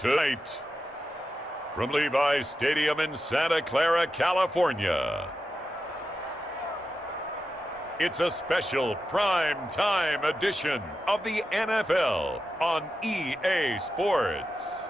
tonight, from Levi's Stadium in Santa Clara, California, it's a special prime time edition of the NFL on EA Sports.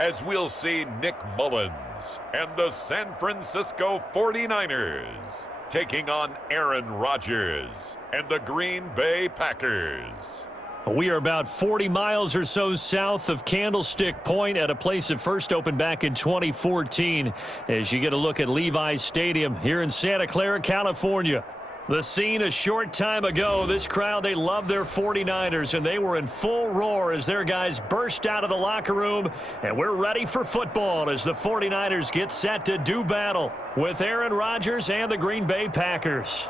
As we'll see Nick Mullins and the San Francisco 49ers taking on Aaron Rodgers and the Green Bay Packers. We are about 40 miles or so south of Candlestick Point at a place that first opened back in 2014 as you get a look at Levi's Stadium here in Santa Clara, California. The scene a short time ago, this crowd, they love their 49ers, and they were in full roar as their guys burst out of the locker room, and we're ready for football as the 49ers get set to do battle with Aaron Rodgers and the Green Bay Packers.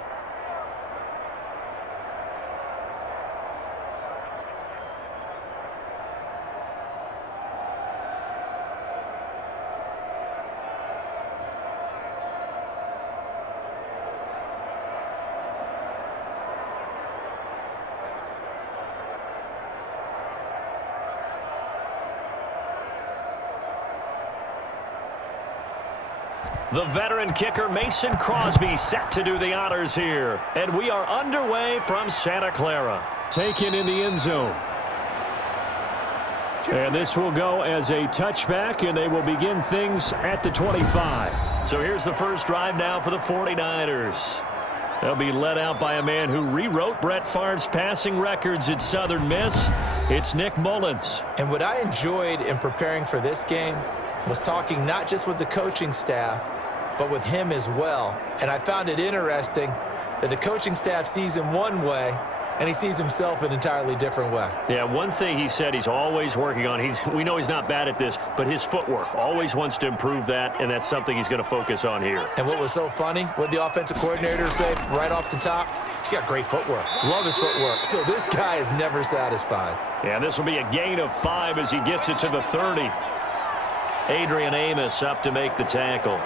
The veteran kicker Mason Crosby set to do the honors here. And we are underway from Santa Clara. Taken in the end zone. And this will go as a touchback, and they will begin things at the 25. So here's the first drive now for the 49ers. They'll be led out by a man who rewrote Brett Favre's passing records at Southern Miss. It's Nick Mullins. And what I enjoyed in preparing for this game was talking not just with the coaching staff, but with him as well. And I found it interesting that the coaching staff sees him one way, and he sees himself an entirely different way. Yeah, one thing he said he's always working on, we know he's not bad at this, but his footwork, always wants to improve that, and that's something he's going to focus on here. And what was so funny, what the offensive coordinator said right off the top, he's got great footwork. Love his footwork. So this guy is never satisfied. Yeah, this will be a gain of 5 as he gets it to the 30. Adrian Amos up to make the tackle.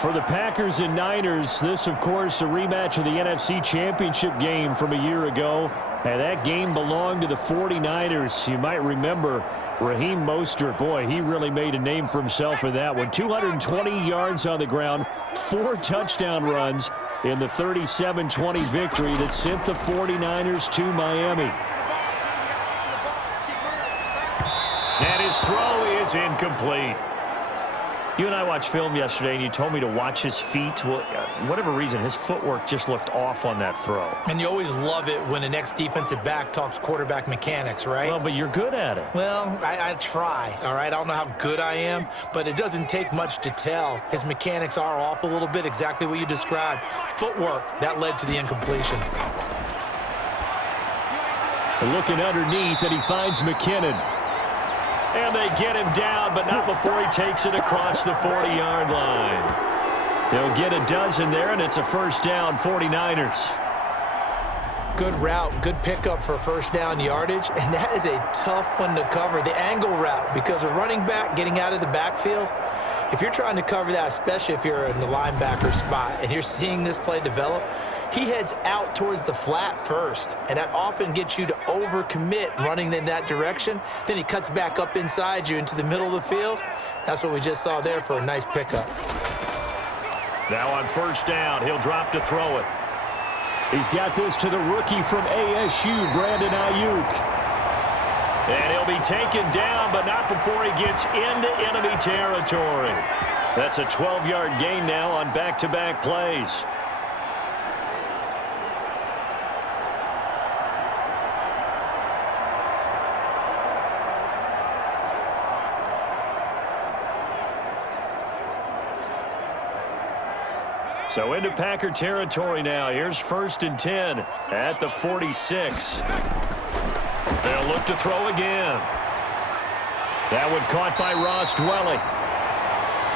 For the Packers and Niners, this, of course, a rematch of the NFC Championship game from a year ago. And that game belonged to the 49ers. You might remember Raheem Mostert. Boy, he really made a name for himself in that one. 220 yards on the ground, 4 touchdown runs in the 37-20 victory that sent the 49ers to Miami. And his throw is incomplete. You and I watched film yesterday, and you told me to watch his feet. Well, for whatever reason, his footwork just looked off on that throw. And you always love it when the next defensive back talks quarterback mechanics, right? Well, but you're good at it. Well, I try, all right? I don't know how good I am, but it doesn't take much to tell. His mechanics are off a little bit, exactly what you described. Footwork, that led to the incompletion. Looking underneath, and he finds McKinnon. And they get him down, but not before he takes it across the 40-yard line. They'll get a dozen there, and it's a first down, 49ers. Good route, good pickup for first down yardage, and that is a tough one to cover, the angle route, because a running back getting out of the backfield, if you're trying to cover that, especially if you're in the linebacker spot and you're seeing this play develop, he heads out towards the flat first, and that often gets you to overcommit running in that direction. Then he cuts back up inside you into the middle of the field. That's what we just saw there for a nice pickup. Now on first down, he'll drop to throw it. He's got this to the rookie from ASU, Brandon Ayuk. And he'll be taken down, but not before he gets into enemy territory. That's a 12-yard gain now on back-to-back plays. So into Packer territory now. Here's 1st and 10 at the 46. They'll look to throw again. That one caught by Ross Dwelly.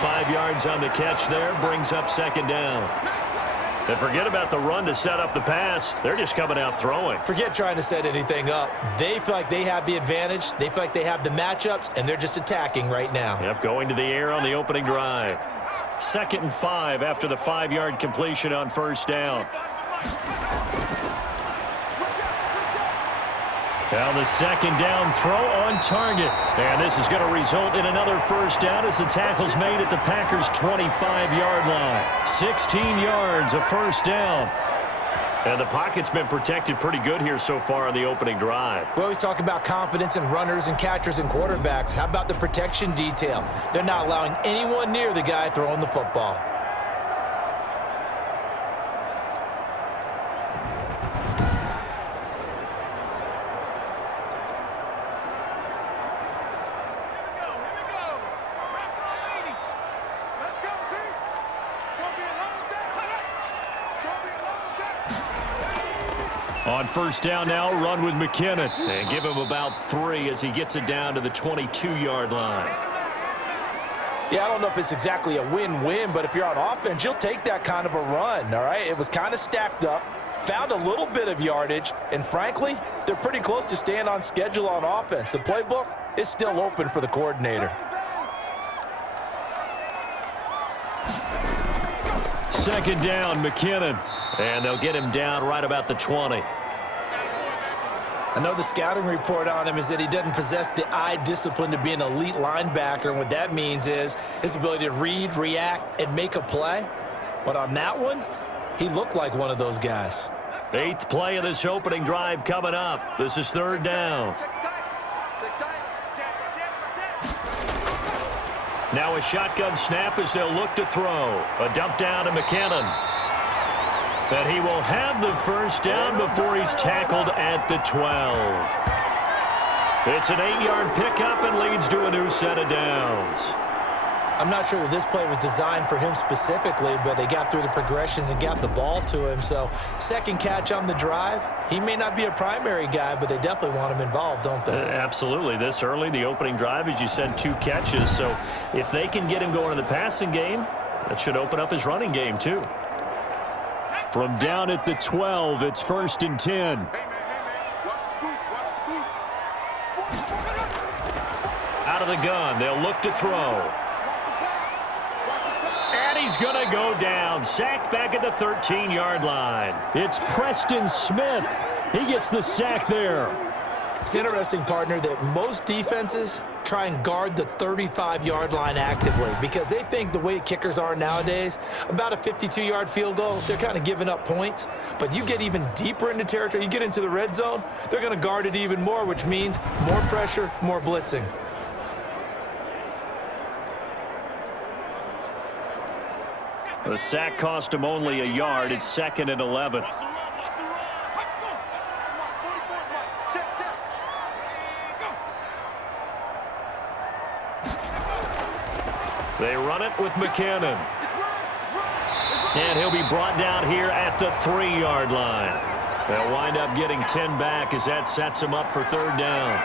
5 yards on the catch there, brings up second down. And forget about the run to set up the pass. They're just coming out throwing. Forget trying to set anything up. They feel like they have the advantage. They feel like they have the matchups, and they're just attacking right now. Yep, going to the air on the opening drive. 2nd and 5 after the 5-yard completion on first down. Now the second down throw on target. And this is going to result in another first down as the tackle's made at the Packers' 25-yard line. 16 yards, a first down. And the pocket's been protected pretty good here so far on the opening drive. We always talk about confidence in runners and catchers and quarterbacks. How about the protection detail? They're not allowing anyone near the guy throwing the football. On first down now, run with McKinnon. And give him about 3 as he gets it down to the 22-yard line. Yeah, I don't know if it's exactly a win-win, but if you're on offense, you'll take that kind of a run, all right? It was kind of stacked up, found a little bit of yardage, and frankly, they're pretty close to staying on schedule on offense. The playbook is still open for the coordinator. Second down, McKinnon. And they'll get him down right about the 20. I know the scouting report on him is that he doesn't possess the eye discipline to be an elite linebacker, and what that means is his ability to read, react, and make a play. But on that one, he looked like one of those guys. 8th play of this opening drive coming up. This is 3rd down. Now a shotgun snap as they'll look to throw. A dump down to McKinnon. That he will have the first down before he's tackled at the 12. It's an 8-yard pickup and leads to a new set of downs. I'm not sure that this play was designed for him specifically, but they got through the progressions and got the ball to him. So second catch on the drive. He may not be a primary guy, but they definitely want him involved, don't they? Absolutely. This early, the opening drive, as you said, 2 catches. So if they can get him going in the passing game, that should open up his running game too. From down at the 12, it's 1st and 10. Out of the gun, they'll look to throw. And he's going to go down, sacked back at the 13-yard line. It's Preston Smith. He gets the sack there. It's interesting, partner, that most defenses try and guard the 35-yard line actively because they think the way kickers are nowadays, about a 52-yard field goal, they're kind of giving up points. But you get even deeper into territory, you get into the red zone, they're going to guard it even more, which means more pressure, more blitzing. The sack cost him only a yard. It's 2nd and 11. They run it with McKinnon. And he'll be brought down here at the 3-yard line. They'll wind up getting 10 back as that sets him up for 3rd down.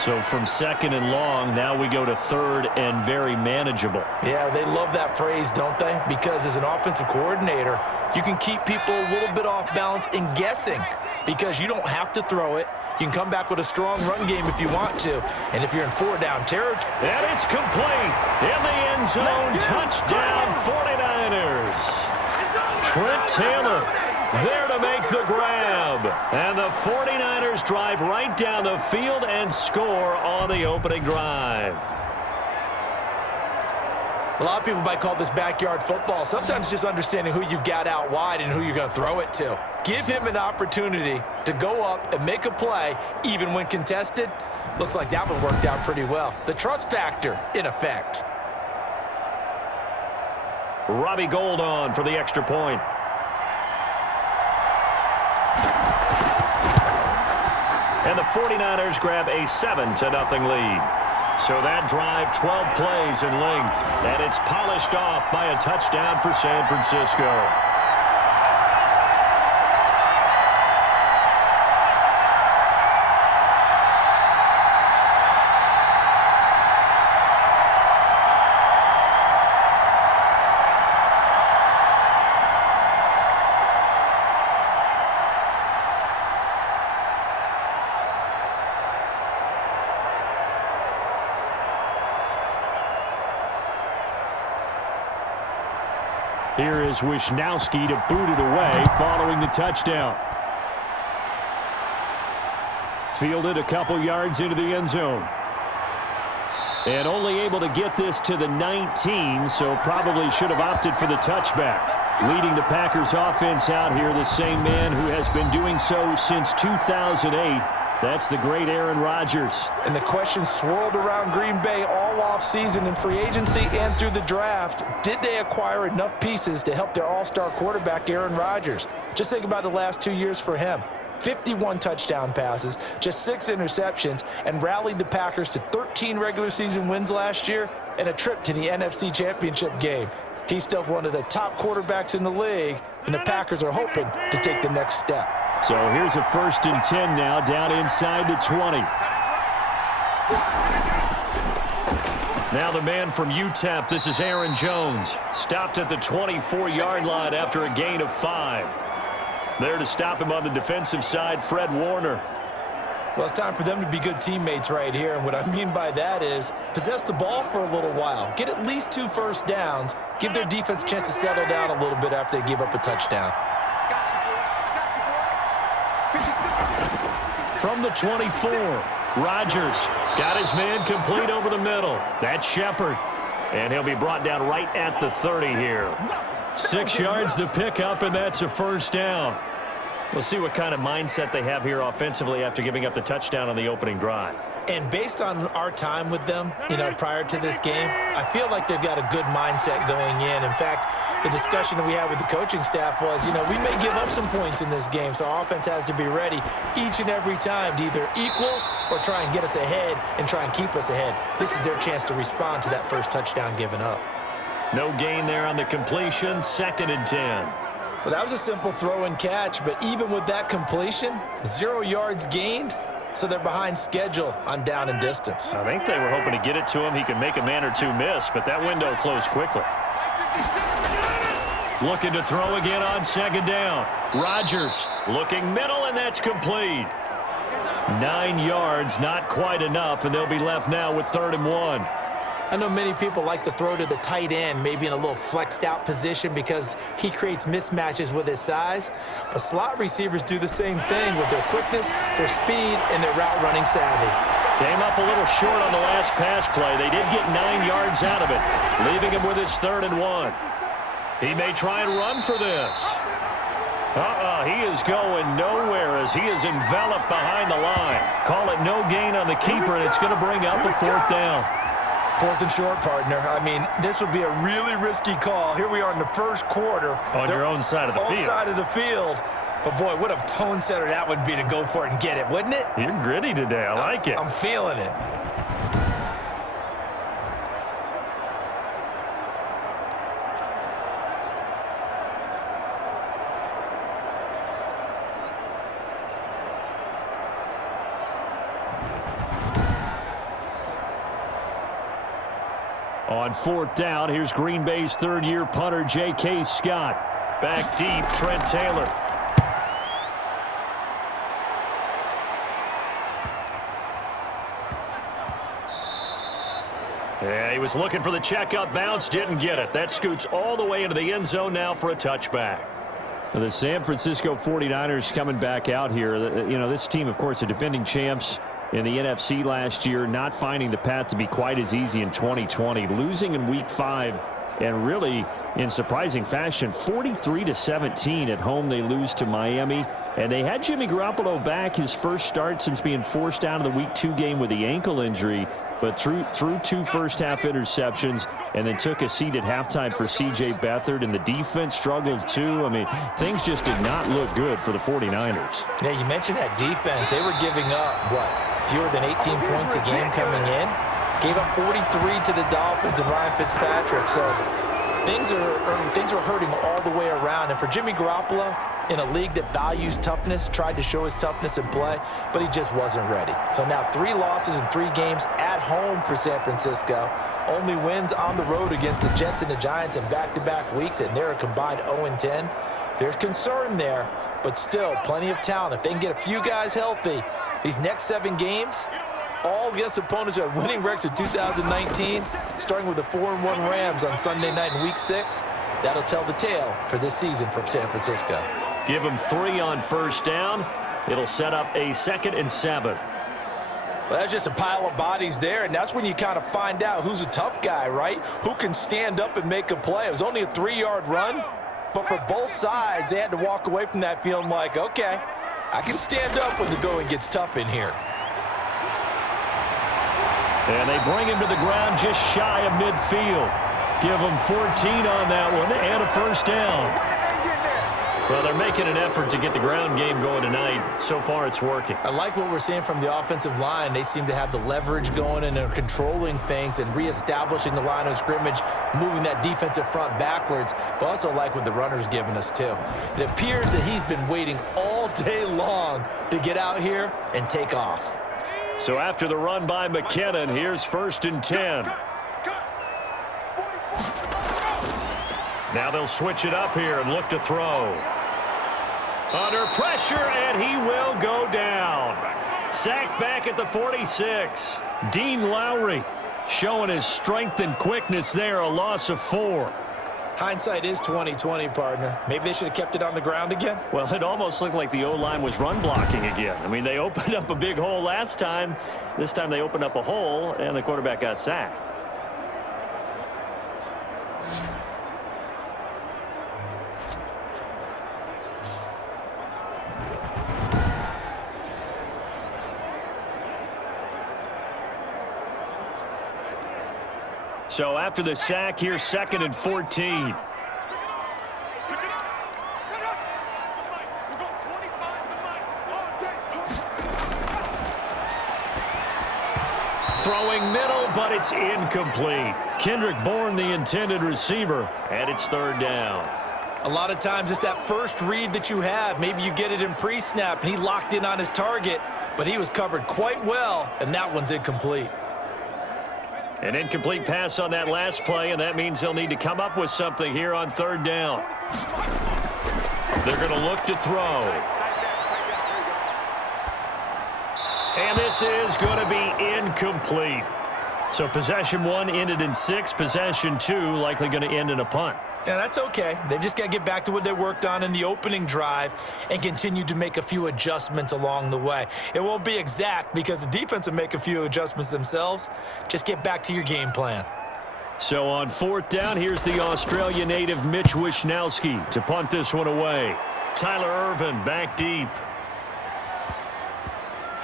So from 2nd and long, now we go to 3rd and very manageable. Yeah, they love that phrase, don't they? Because as an offensive coordinator, you can keep people a little bit off balance and guessing because you don't have to throw it. You can come back with a strong run game if you want to. And if you're in 4-down territory. And it's complete. In the end zone, touchdown 49ers. Trent Taylor there to make the grab. And the 49ers drive right down the field and score on the opening drive. A lot of people might call this backyard football. Sometimes just understanding who you've got out wide and who you're going to throw it to. Give him an opportunity to go up and make a play, even when contested. Looks like that one worked out pretty well. The trust factor in effect. Robbie Gould on for the extra point. And the 49ers grab a 7-0 lead. So that drive, 12 plays in length, and it's polished off by a touchdown for San Francisco. Here is Wisnowski to boot it away following the touchdown. Fielded a couple yards into the end zone. And only able to get this to the 19, so probably should have opted for the touchback. Leading the Packers offense out here, the same man who has been doing so since 2008. That's the great Aaron Rodgers. And the question swirled around Green Bay all offseason in free agency and through the draft. Did they acquire enough pieces to help their all-star quarterback, Aaron Rodgers? Just think about the last 2 years for him. 51 touchdown passes, just 6 interceptions, and rallied the Packers to 13 regular season wins last year and a trip to the NFC Championship game. He's still one of the top quarterbacks in the league, and the Packers are hoping to take the next step. So here's a 1st and 10 now, down inside the 20. Now the man from UTEP, this is Aaron Jones. Stopped at the 24-yard line after a gain of 5. There to stop him on the defensive side, Fred Warner. Well, it's time for them to be good teammates right here, and what I mean by that is possess the ball for a little while, get at least 2 first downs, give their defense a chance to settle down a little bit after they give up a touchdown. From the 24, Rodgers got his man complete over the middle. That's Shepard, and he'll be brought down right at the 30 here. 6 yards the pickup, and that's a 1st down. We'll see what kind of mindset they have here offensively after giving up the touchdown on the opening drive. And based on our time with them, prior to this game, I feel like they've got a good mindset going in. In fact, the discussion that we had with the coaching staff was, we may give up some points in this game, so our offense has to be ready each and every time to either equal or try and get us ahead and try and keep us ahead. This is their chance to respond to that first touchdown given up. No gain there on the completion, 2nd and 10. Well, that was a simple throw and catch, but even with that completion, 0 yards gained, so they're behind schedule on down and distance. I think they were hoping to get it to him. He could make a man or two miss, but that window closed quickly. Looking to throw again on 2nd down. Rodgers looking middle, and that's complete. 9 yards, not quite enough, and they'll be left now with 3rd and 1. I know many people like to throw to the tight end, maybe in a little flexed out position because he creates mismatches with his size. But slot receivers do the same thing with their quickness, their speed, and their route running savvy. Came up a little short on the last pass play. They did get 9 yards out of it, leaving him with his 3rd and 1. He may try and run for this. He is going nowhere as he is enveloped behind the line. Call it no gain on the keeper, and it's going to bring up a 4th down. 4th and short, partner. I mean, this would be a really risky call. Here we are in the first quarter. On your own side of the field. Own side of the field. But, boy, what a tone setter that would be to go for it and get it, wouldn't it? You're gritty today. I like it. I'm feeling it. On 4th down, here's Green Bay's 3rd-year punter, J.K. Scott. Back deep, Trent Taylor. Yeah, he was looking for the checkup bounce, didn't get it. That scoots all the way into the end zone now for a touchback. The San Francisco 49ers coming back out here. This team, of course, the defending champs in the NFC last year, not finding the path to be quite as easy in 2020. Losing in Week 5, and really in surprising fashion, 43-17 at home. They lose to Miami. And they had Jimmy Garoppolo back, his first start since being forced out of the Week 2 game with the ankle injury. But through 2 first-half interceptions and then took a seat at halftime for C.J. Beathard, and the defense struggled too. I mean, things just did not look good for the 49ers. Yeah, you mentioned that defense. They were giving up, fewer than 18 points a game coming in. Gave up 43 to the Dolphins and Ryan Fitzpatrick. So things are hurting all the way around. And for Jimmy Garoppolo, in a league that values toughness, tried to show his toughness in play, but he just wasn't ready. So now 3 losses in 3 games at home for San Francisco. Only wins on the road against the Jets and the Giants in back-to-back weeks, and they're a combined 0-10. There's concern there, but still plenty of talent. If they can get a few guys healthy, these next 7 games, all against opponents who have winning records in 2019, starting with the 4-1 Rams on Sunday night in Week 6. That'll tell the tale for this season for San Francisco. Give him 3 on first down. It'll set up a 2nd and 7. Well, that's just a pile of bodies there, and that's when you kind of find out who's a tough guy, right? Who can stand up and make a play. It was only a 3-yard run, but for both sides, they had to walk away from that feeling like, okay, I can stand up when the going gets tough in here. And they bring him to the ground just shy of midfield. Give him 14 on that one and a first down. Well, they're making an effort to get the ground game going tonight. So far, it's working. I like what we're seeing from the offensive line. They seem to have the leverage going, and they're controlling things and reestablishing the line of scrimmage, moving that defensive front backwards, but also like what the runner's giving us, too. It appears that he's been waiting all day long to get out here and take off. So after the run by McKinnon, here's 1st and 10. Now they'll switch it up here and look to throw. Under pressure, and he will go down. Sacked back at the 46. Dean Lowry showing his strength and quickness there, a loss of 4. Hindsight is 20/20, partner. Maybe they should have kept it on the ground again. Well, it almost looked like the O-line was run blocking again. I mean, they opened up a big hole last time. This time they opened up a hole, and the quarterback got sacked. So after the sack, here's 2nd and 14. Throwing middle, but it's incomplete. Kendrick Bourne, the intended receiver, and it's 3rd down. A lot of times it's that first read that you have. Maybe you get it in pre-snap, and he locked in on his target, but he was covered quite well, and that one's incomplete. An incomplete pass on that last play, and that means they'll need to come up with something here on 3rd down. They're going to look to throw. And this is going to be incomplete. So possession 1 ended in 6. Possession 2 likely going to end in a punt. Yeah, that's okay. They've just got to get back to what they worked on in the opening drive and continue to make a few adjustments along the way. It won't be exact because the defense will make a few adjustments themselves. Just get back to your game plan. So on 4th down, here's the Australia native Mitch Wishnowski to punt this one away. Tyler Ervin back deep.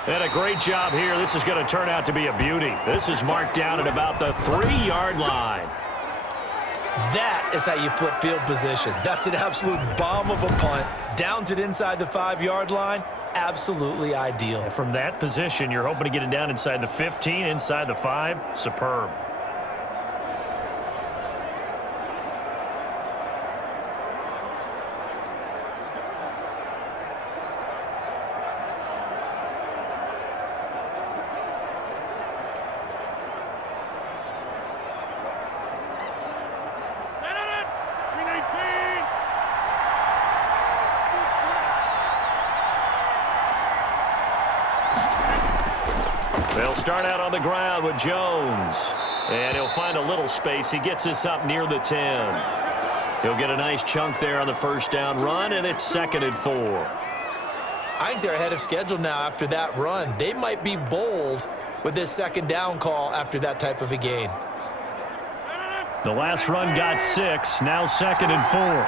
And a great job here. This is going to turn out to be a beauty. This is marked down at about the 3-yard line. That is how you flip field position. That's an absolute bomb of a punt. Downs it inside the 5-yard line. Absolutely ideal. From that position, you're hoping to get it down inside the 15, inside the 5. Superb. They'll start out on the ground with Jones. And he'll find a little space. He gets us up near the 10. He'll get a nice chunk there on the 1st down run, and it's 2nd and 4. I think they're ahead of schedule now after that run. They might be bold with this 2nd down call after that type of a gain. The last run got 6. Now 2nd and 4.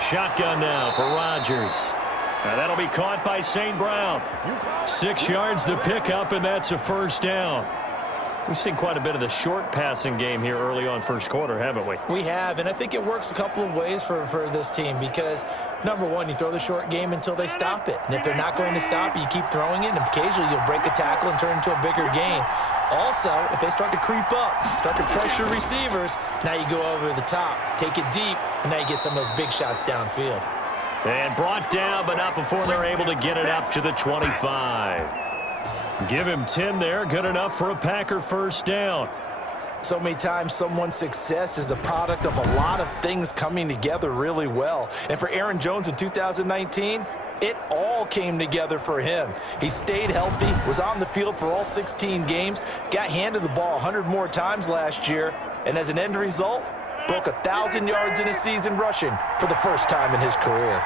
Shotgun now for Rodgers. Now that'll be caught by St. Brown. 6 yards the pickup, and that's a 1st down. We've seen quite a bit of the short passing game here early on 1st quarter, haven't we? We have, and I think it works a couple of ways for this team because, number one, you throw the short game until they stop it. And if they're not going to stop it, you keep throwing it, and occasionally you'll break a tackle and turn it into a bigger gain. Also, if they start to creep up, start to pressure receivers, now you go over the top, take it deep, and now you get some of those big shots downfield. And brought down, but not before they're able to get it up to the 25. Give him 10 there. Good enough for a Packer 1st down. So many times someone's success is the product of a lot of things coming together really well. And for Aaron Jones in 2019, It all came together for him. He stayed healthy, was on the field for all 16 games, got handed the ball 100 more times last year, and as an end result, broke 1,000 yards in a season rushing for the first time in his career.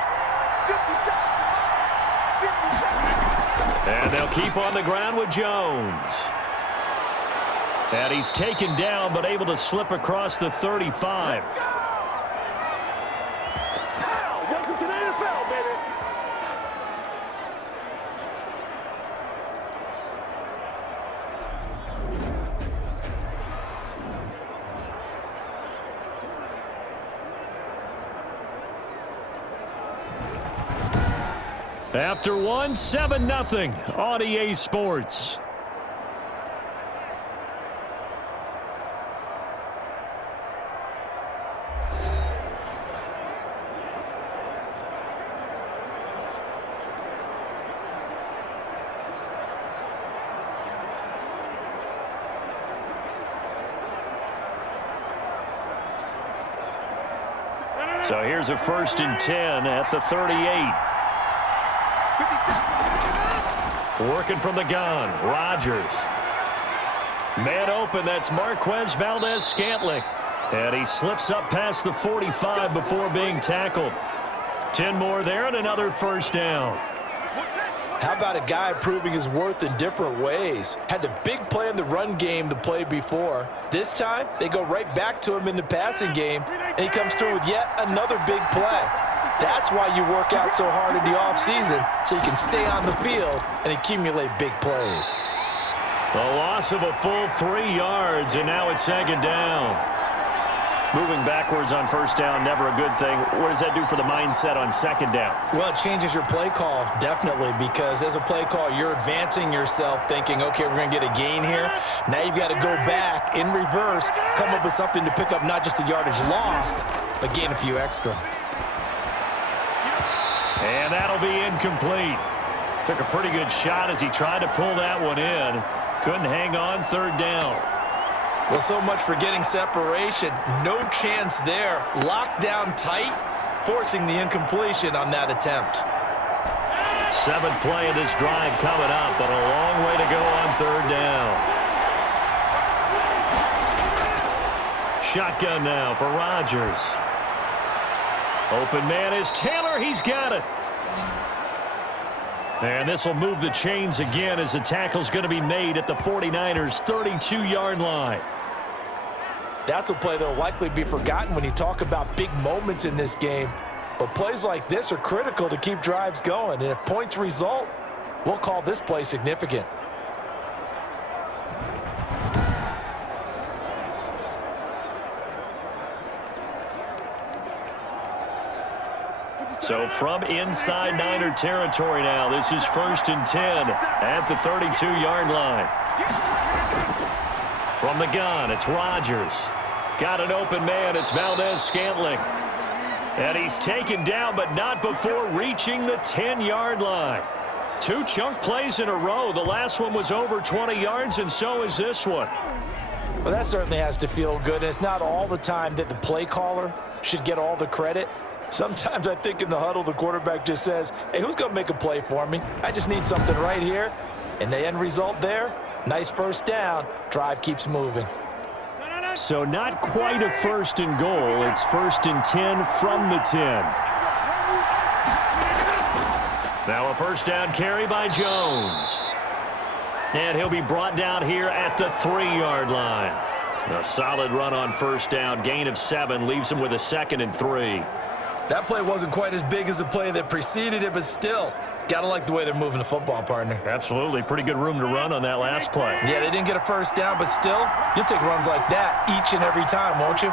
And they'll keep on the ground with Jones. And he's taken down, but able to slip across the 35. Welcome to the NFL, baby. After one, 7-0 on EA Sports. So here's a 1st and 10 at the 38. Working from the gun, Rodgers. Man open, that's Marquez Valdez-Scantling. And he slips up past the 45 before being tackled. 10 more there and another 1st down. How about a guy proving his worth in different ways? Had the big play in the run game the play before. This time, they go right back to him in the passing game, and he comes through with yet another big play. That's why you work out so hard in the offseason, so you can stay on the field and accumulate big plays. A loss of a full 3 yards, and now it's 2nd down. Moving backwards on 1st down, never a good thing. What does that do for the mindset on 2nd down? Well, it changes your play call, definitely, because as a play call, you're advancing yourself thinking, okay, we're going to get a gain here. Now you've got to go back in reverse, come up with something to pick up not just the yardage lost, but gain a few extra. And that'll be incomplete. Took a pretty good shot as he tried to pull that one in. Couldn't hang on, 3rd down. Well, so much for getting separation. No chance there. Locked down tight, forcing the incompletion on that attempt. 7th play of this drive coming up, but a long way to go on 3rd down. Shotgun now for Rodgers. Open man is Taylor. He's got it. And this will move the chains again as the tackle's going to be made at the 49ers' 32-yard line. That's a play that will likely be forgotten when you talk about big moments in this game. But plays like this are critical to keep drives going. And if points result, we'll call this play significant. So from inside Niner territory now, this is 1st and 10 at the 32-yard line. From the gun, it's Rodgers. Got an open man, it's Valdez-Scantling. And he's taken down, but not before reaching the 10-yard line. 2 chunk plays in a row. The last one was over 20 yards, and so is this one. Well, that certainly has to feel good. And it's not all the time that the play caller should get all the credit. Sometimes I think in the huddle, the quarterback just says, hey, who's going to make a play for me? I just need something right here. And the end result there, nice 1st down. Drive keeps moving. So not quite a 1st and goal. It's 1st and 10 from the 10. Now a 1st down carry by Jones. And he'll be brought down here at the 3-yard line. A solid run on 1st down. Gain of 7 leaves him with a 2nd and 3. That play wasn't quite as big as the play that preceded it, but still, gotta like the way they're moving the football, partner. Absolutely. Pretty good room to run on that last play. Yeah, they didn't get a 1st down, but still, you'll take runs like that each and every time, won't you?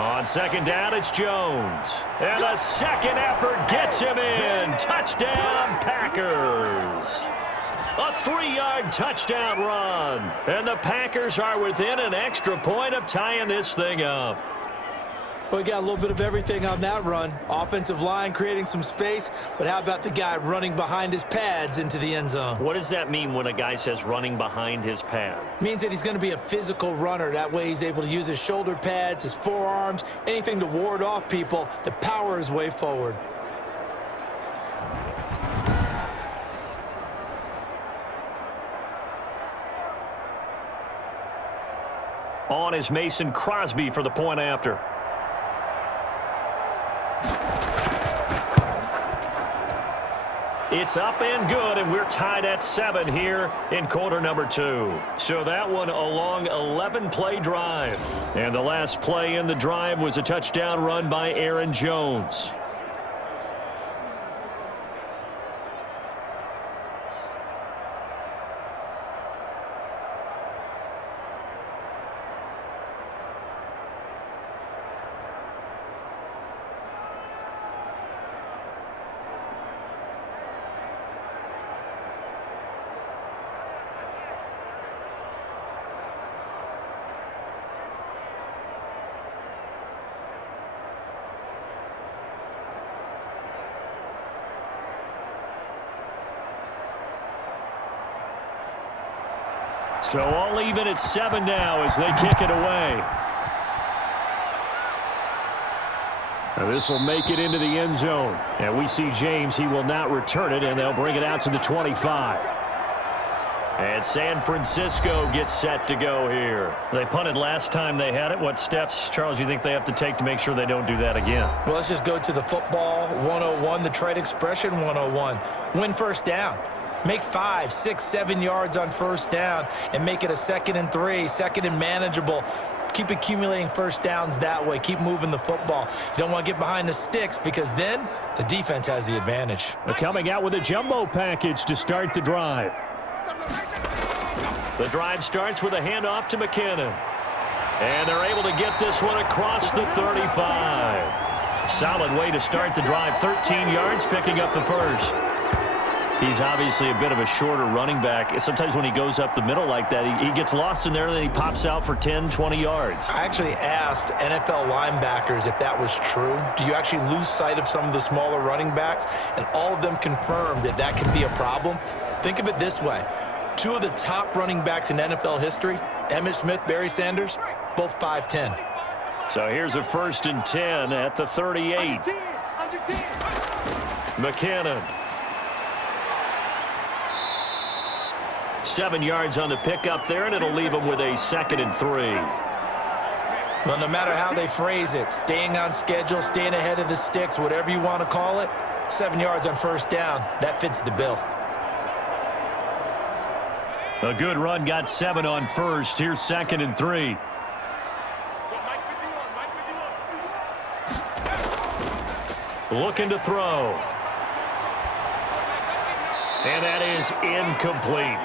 On 2nd down, it's Jones. And a 2nd effort gets him in. Touchdown, Packers. A 3-yard touchdown run. And the Packers are within an extra point of tying this thing up. Well, we got a little bit of everything on that run. Offensive line creating some space, but how about the guy running behind his pads into the end zone? What does that mean when a guy says running behind his pad? Means that he's going to be a physical runner. That way he's able to use his shoulder pads, his forearms, anything to ward off people to power his way forward. on is Mason Crosby for the point after. It's up and good, and we're tied at 7 here in quarter number 2. So that one a long 11-play drive. And the last play in the drive was a touchdown run by Aaron Jones. So all even at 7 now as they kick it away. Now this will make it into the end zone. And we see James. He will not return it, and they'll bring it out to the 25. And San Francisco gets set to go here. They punted last time they had it. What steps, Charles, you think they have to take to make sure they don't do that again? Well, let's just go to the football 101, the trade expression 101. Win first down. Make 5, 6, 7 yards on first down and make it a 2nd and 3, 2nd and manageable. Keep accumulating first downs that way. Keep moving the football. You don't want to get behind the sticks because then the defense has the advantage. They're coming out with a jumbo package to start the drive. The drive starts with a handoff to McKinnon. And they're able to get this one across the 35. Solid way to start the drive. 13 yards, picking up the first. He's obviously a bit of a shorter running back. Sometimes when he goes up the middle like that, he gets lost in there, and then he pops out for 10, 20 yards. I actually asked NFL linebackers if that was true. Do you actually lose sight of some of the smaller running backs? And all of them confirmed that that can be a problem. Think of it this way. 2 of the top running backs in NFL history, Emmitt Smith, Barry Sanders, both 5'10". So here's a 1st and 10 at the 38. McKinnon. 7 yards on the pickup there, and it'll leave them with a 2nd and 3. Well, no matter how they phrase it, staying on schedule, staying ahead of the sticks, whatever you want to call it, 7 yards on first down, that fits the bill. A good run, got 7 on first. Here's 2nd and 3. Looking to throw. And that is incomplete.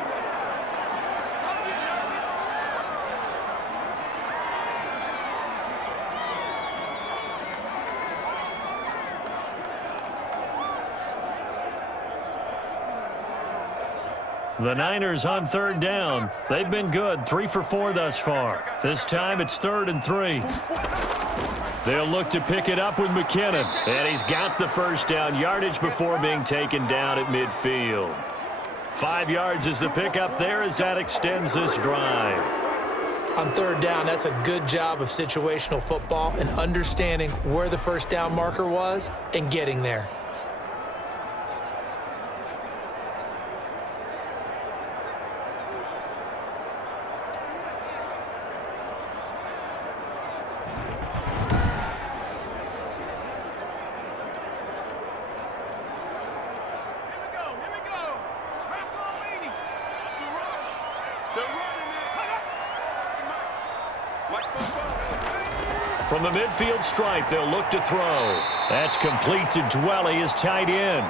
The Niners on 3rd down. They've been good, 3 for 4 thus far. This time it's 3rd and 3. They'll look to pick it up with McKinnon. And he's got the first down yardage before being taken down at midfield. 5 yards is the pickup there as that extends this drive. On 3rd down, that's a good job of situational football and understanding where the first down marker was and getting there. From the midfield stripe, they'll look to throw. That's complete to Dwelly, his tight end.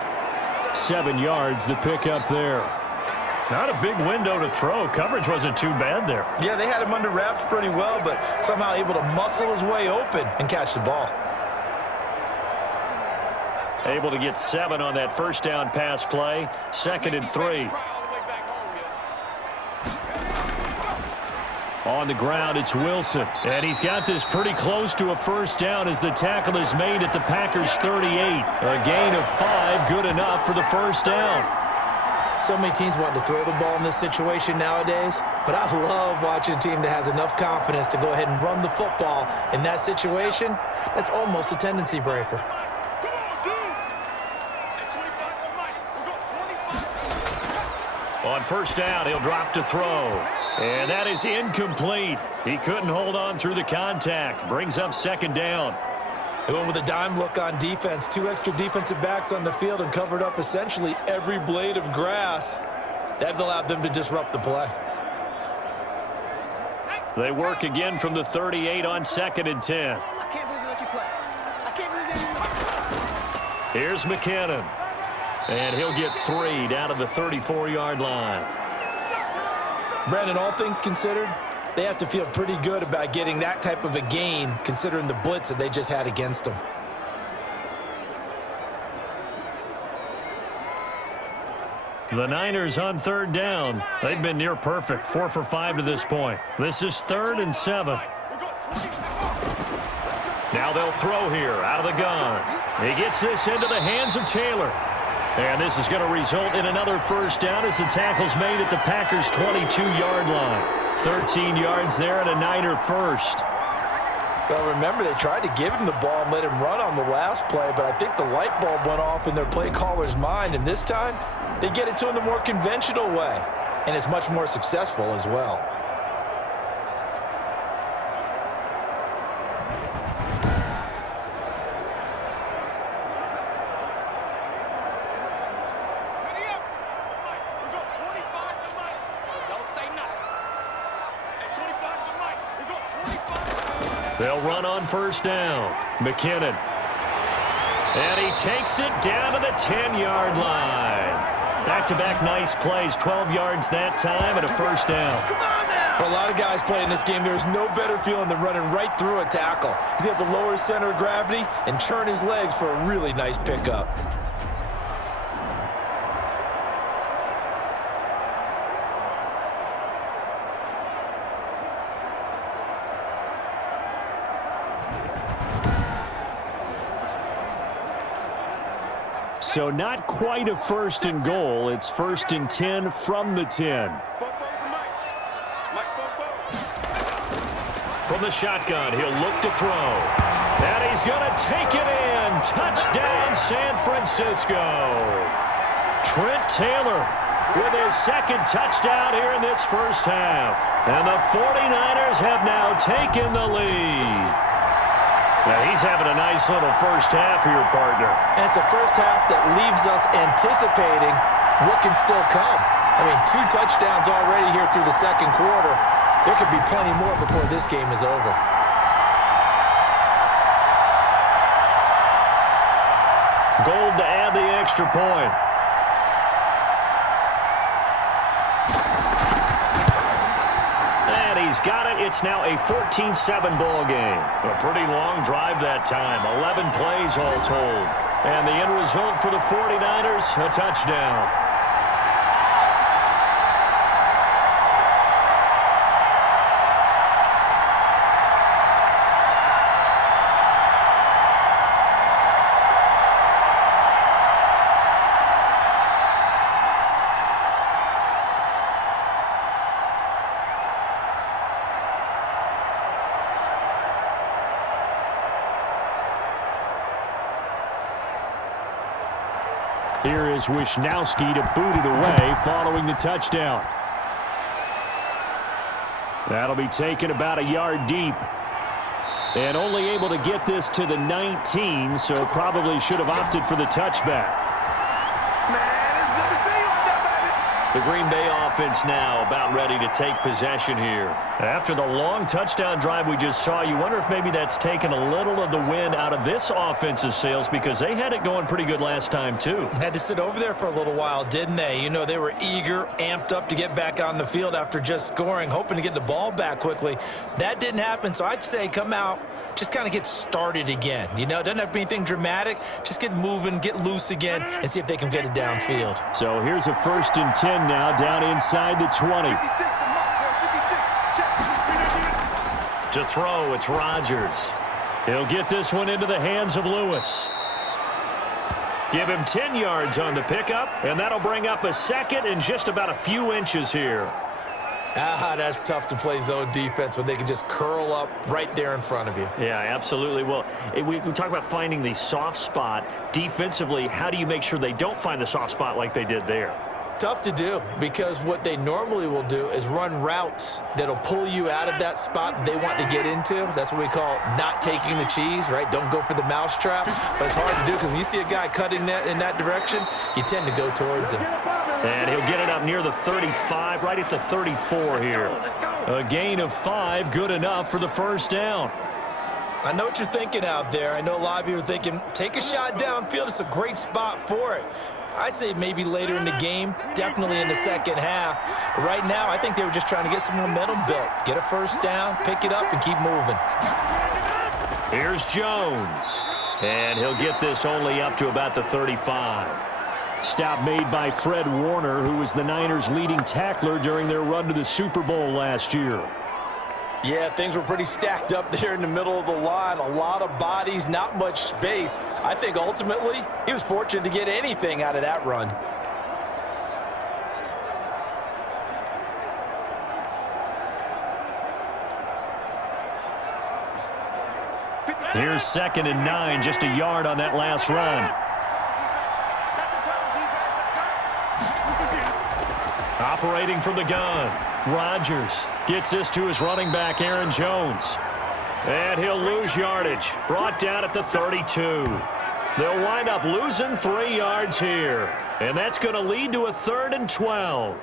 7 yards, the pickup there. Not a big window to throw. Coverage wasn't too bad there. Yeah, they had him under wraps pretty well, but somehow able to muscle his way open and catch the ball. Able to get 7 on that first down pass play. 2nd and 3. On the ground, it's Wilson. And he's got this pretty close to a first down as the tackle is made at the Packers' 38. A gain of 5, good enough for the first down. So many teams want to throw the ball in this situation nowadays, but I love watching a team that has enough confidence to go ahead and run the football in that situation. That's almost a tendency breaker. On first down, he'll drop to throw. And that is incomplete. He couldn't hold on through the contact. Brings up second down. They went with a dime look on defense. 2 extra defensive backs on the field and covered up essentially every blade of grass. That allowed them to disrupt the play. They work again from the 38 on 2nd and 10. I can't believe they let you play. I can't believe they let you play. Here's McKinnon. And he'll get 3 down to the 34-yard line. Brandon, all things considered, they have to feel pretty good about getting that type of a gain considering the blitz that they just had against them. The Niners on 3rd down. They've been near perfect, 4 for 5 to this point. This is 3rd and 7. Now they'll throw here out of the gun. He gets this into the hands of Taylor. And this is going to result in another first down as the tackle's made at the Packers' 22-yard line. 13 yards there and a Niner first. Well, remember, they tried to give him the ball and let him run on the last play, but I think the light bulb went off in their play caller's mind, and this time they get it to him the more conventional way, and it's much more successful as well. They'll run on first down. McKinnon. And he takes it down to the 10-yard line. Back-to-back nice plays. 12 yards that time and a first down. For a lot of guys playing this game, there's no better feeling than running right through a tackle. He's able to lower his center of gravity and churn his legs for a really nice pickup. So not quite a 1st and goal. It's 1st and 10 from the 10. From the shotgun, he'll look to throw. And he's going to take it in. Touchdown, San Francisco. Trent Taylor with his 2nd touchdown here in this first half. And the 49ers have now taken the lead. Now, he's having a nice little first half for your partner. And it's a first half that leaves us anticipating what can still come. I mean, 2 touchdowns already here through the 2nd quarter. There could be plenty more before this game is over. Gold to add the extra point. And he's got it. It's now a 14-7 ball game. A pretty long drive that time. 11 plays all told. And the end result for the 49ers, a touchdown. Here is Wisnowski to boot it away following the touchdown. That'll be taken about a yard deep. And only able to get this to the 19, so probably should have opted for the touchback. The Green Bay offense now about ready to take possession here. After the long touchdown drive we just saw, you wonder if maybe that's taken a little of the wind out of this offense's sails because they had it going pretty good last time too. Had to sit over there for a little while, didn't they? You know, they were eager, amped up to get back on the field after just scoring, hoping to get the ball back quickly. That didn't happen, so I'd say come out, just kind of get started again. You know, it doesn't have to be anything dramatic. Just get moving, get loose again, and see if they can get it downfield. So here's a 1st and 10 now down inside the 20. To throw, it's Rodgers. He'll get this one into the hands of Lewis. Give him 10 yards on the pickup, and that'll bring up a 2nd and just about a few inches here. That's tough to play zone defense when they can just curl up right there in front of you. Yeah, absolutely. Well, we talk about finding the soft spot. Defensively, how do you make sure they don't find the soft spot like they did there? Tough to do because what they normally will do is run routes that'll pull you out of that spot that they want to get into. That's what we call not taking the cheese, right? Don't go for the mousetrap. But it's hard to do because when you see a guy cutting that in that direction, you tend to go towards him. And he'll get it up near the 35, right at the 34 here. A gain of 5, good enough for the first down. I know what you're thinking out there. I know a lot of you are thinking, take a shot downfield. It's a great spot for it. I'd say maybe later in the game, definitely in the second half. But right now, I think they were just trying to get some momentum built. Get a first down, pick it up, and keep moving. Here's Jones. And he'll get this only up to about the 35. Stop made by Fred Warner, who was the Niners' leading tackler during their run to the Super Bowl last year. Yeah, things were pretty stacked up there in the middle of the line. A lot of bodies, not much space. I think ultimately he was fortunate to get anything out of that run. Here's 2nd and 9, just a yard on that last run. Operating from the gun, Rodgers gets this to his running back, Aaron Jones. And he'll lose yardage, brought down at the 32. They'll wind up losing 3 yards here. And that's going to lead to a 3rd and 12.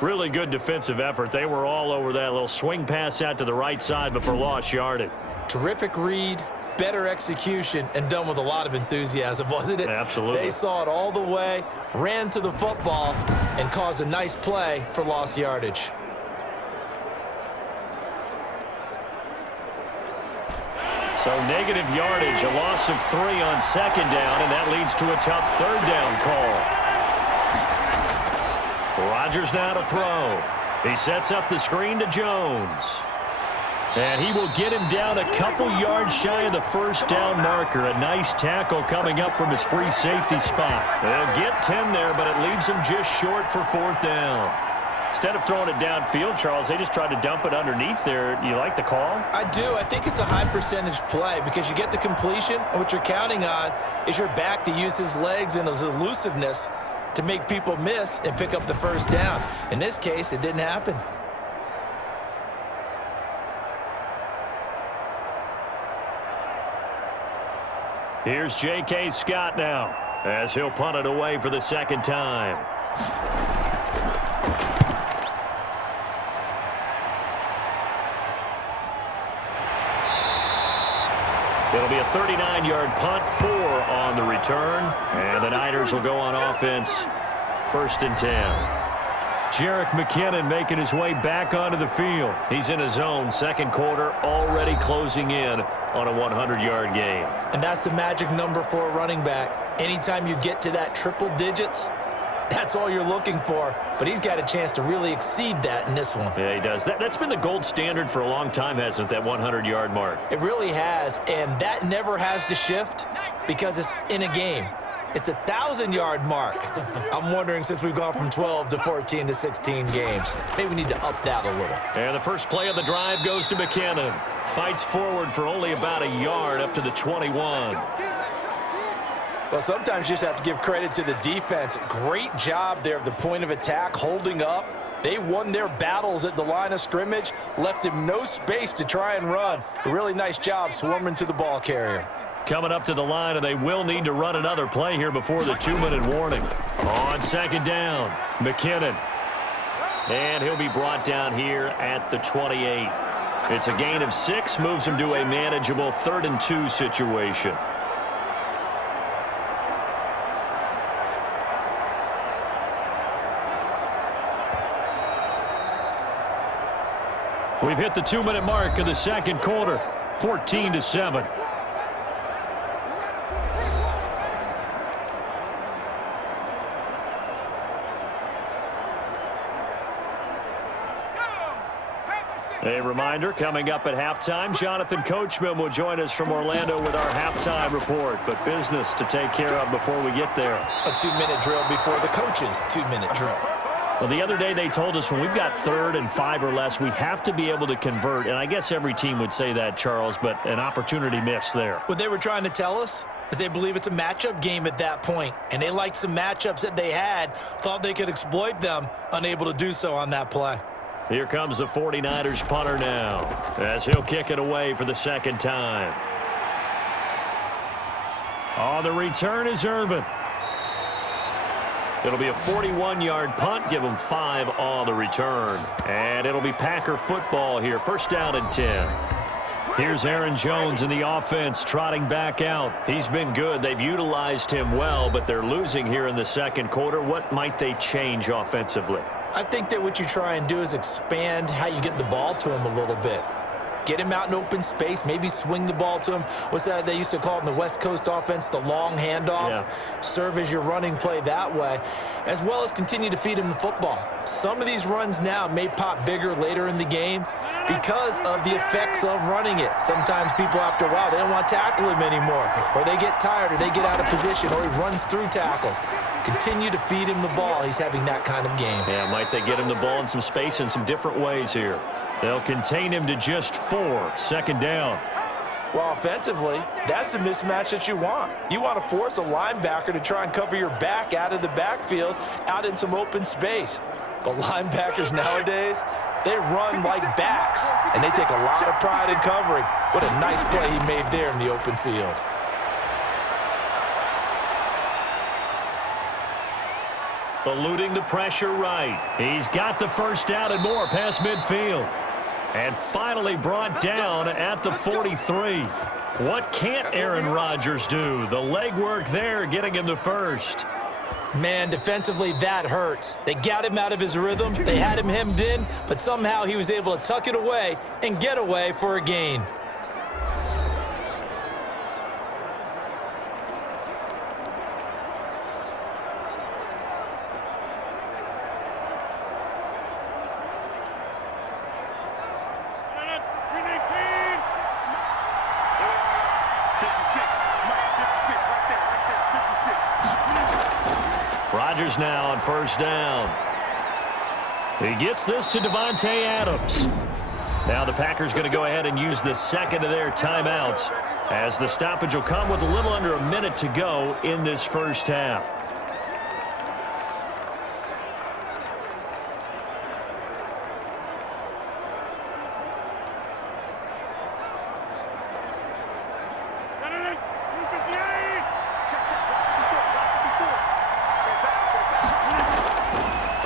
Really good defensive effort. They were all over that little swing pass out to the right side before lost yardage. Terrific read, better execution, and done with a lot of enthusiasm, wasn't it? Absolutely. They saw it all the way, ran to the football, and caused a nice play for lost yardage. So negative yardage, a loss of 3 on 2nd down, and that leads to a tough 3rd down call. Rodgers now to throw. He sets up the screen to Jones. And he will get him down a couple yards shy of the first down marker. A nice tackle coming up from his free safety spot. They'll get 10 there, but it leaves him just short for 4th down. Instead of throwing it downfield, Charles, they just tried to dump it underneath there. You like the call? I do. I think it's a high percentage play because you get the completion, and what you're counting on is your back to use his legs and his elusiveness to make people miss and pick up the first down. In this case, it didn't happen. Here's J.K. Scott now as he'll punt it away for the 2nd time. It'll be a 39-yard punt, 4 on the return, and the Niners will go on offense, 1st and 10. Jerick McKinnon making his way back onto the field. He's in his zone, 2nd quarter, already closing in on a 100-yard game. And that's the magic number for a running back. Anytime you get to that triple digits, that's all you're looking for. But he's got a chance to really exceed that in this one. Yeah, he does. That's been the gold standard for a long time, hasn't it, that 100-yard mark? It really has, and that never has to shift because it's in a game. It's a 1,000-yard mark. I'm wondering, since we've gone from 12 to 14 to 16 games, maybe we need to up that a little. And the first play of the drive goes to McKinnon. Fights forward for only about a yard up to the 21. Well, sometimes you just have to give credit to the defense. Great job there at the point of attack, holding up. They won their battles at the line of scrimmage, left him no space to try and run. A really nice job swarming to the ball carrier. Coming up to the line, and they will need to run another play here before the 2-minute warning. On 2nd down, McKinnon. And he'll be brought down here at the 28. It's a gain of 6, moves him to a manageable 3rd and 2 situation. We've hit the 2-minute mark of the 2nd quarter, 14-7. A reminder, coming up at halftime, Jonathan Coachman will join us from Orlando with our halftime report, but business to take care of before we get there. A 2-minute drill before the coach's 2-minute drill. Well, the other day they told us when we've got 3rd and 5 or less, we have to be able to convert. And I guess every team would say that, Charles, but an opportunity missed there. What they were trying to tell us is they believe it's a matchup game at that point, and they liked some matchups that they had, thought they could exploit them, unable to do so on that play. Here comes the 49ers punter now, as he'll kick it away for the 2nd time. On the return is Irvin. It'll be a 41-yard punt, give him 5 on the return. And it'll be Packer football here, 1st down and 10. Here's Aaron Jones in the offense trotting back out. He's been good. They've utilized him well, but they're losing here in the 2nd quarter. What might they change offensively? I think that what you try and do is expand how you get the ball to him a little bit. Get him out in open space, maybe swing the ball to him. What's that they used to call it in the West Coast offense, the long handoff? Yeah. Serve as your running play that way, as well as continue to feed him the football. Some of these runs now may pop bigger later in the game because of the effects of running it. Sometimes people, after a while, they don't want to tackle him anymore, or they get tired, or they get out of position, or he runs through tackles. Continue to feed him the ball. He's having that kind of game. Yeah, might they get him the ball in some space in some different ways here. They'll contain him to just 4, 2nd down. Well, offensively, that's the mismatch that you want. You want to force a linebacker to try and cover your back out of the backfield, out in some open space. But linebackers nowadays, they run like backs, and they take a lot of pride in covering. What a nice play he made there in the open field. Eluding the pressure right. He's got the 1st down and more past midfield. And finally brought down at the 43. What can't Aaron Rodgers do? The legwork there getting him the 1st. Man, defensively, that hurts. They got him out of his rhythm. They had him hemmed in, but somehow he was able to tuck it away and get away for a gain. Rodgers now on 1st down. He gets this to Devontae Adams. Now the Packers going to go ahead and use the 2nd of their timeouts, as the stoppage will come with a little under a minute to go in this 1st half.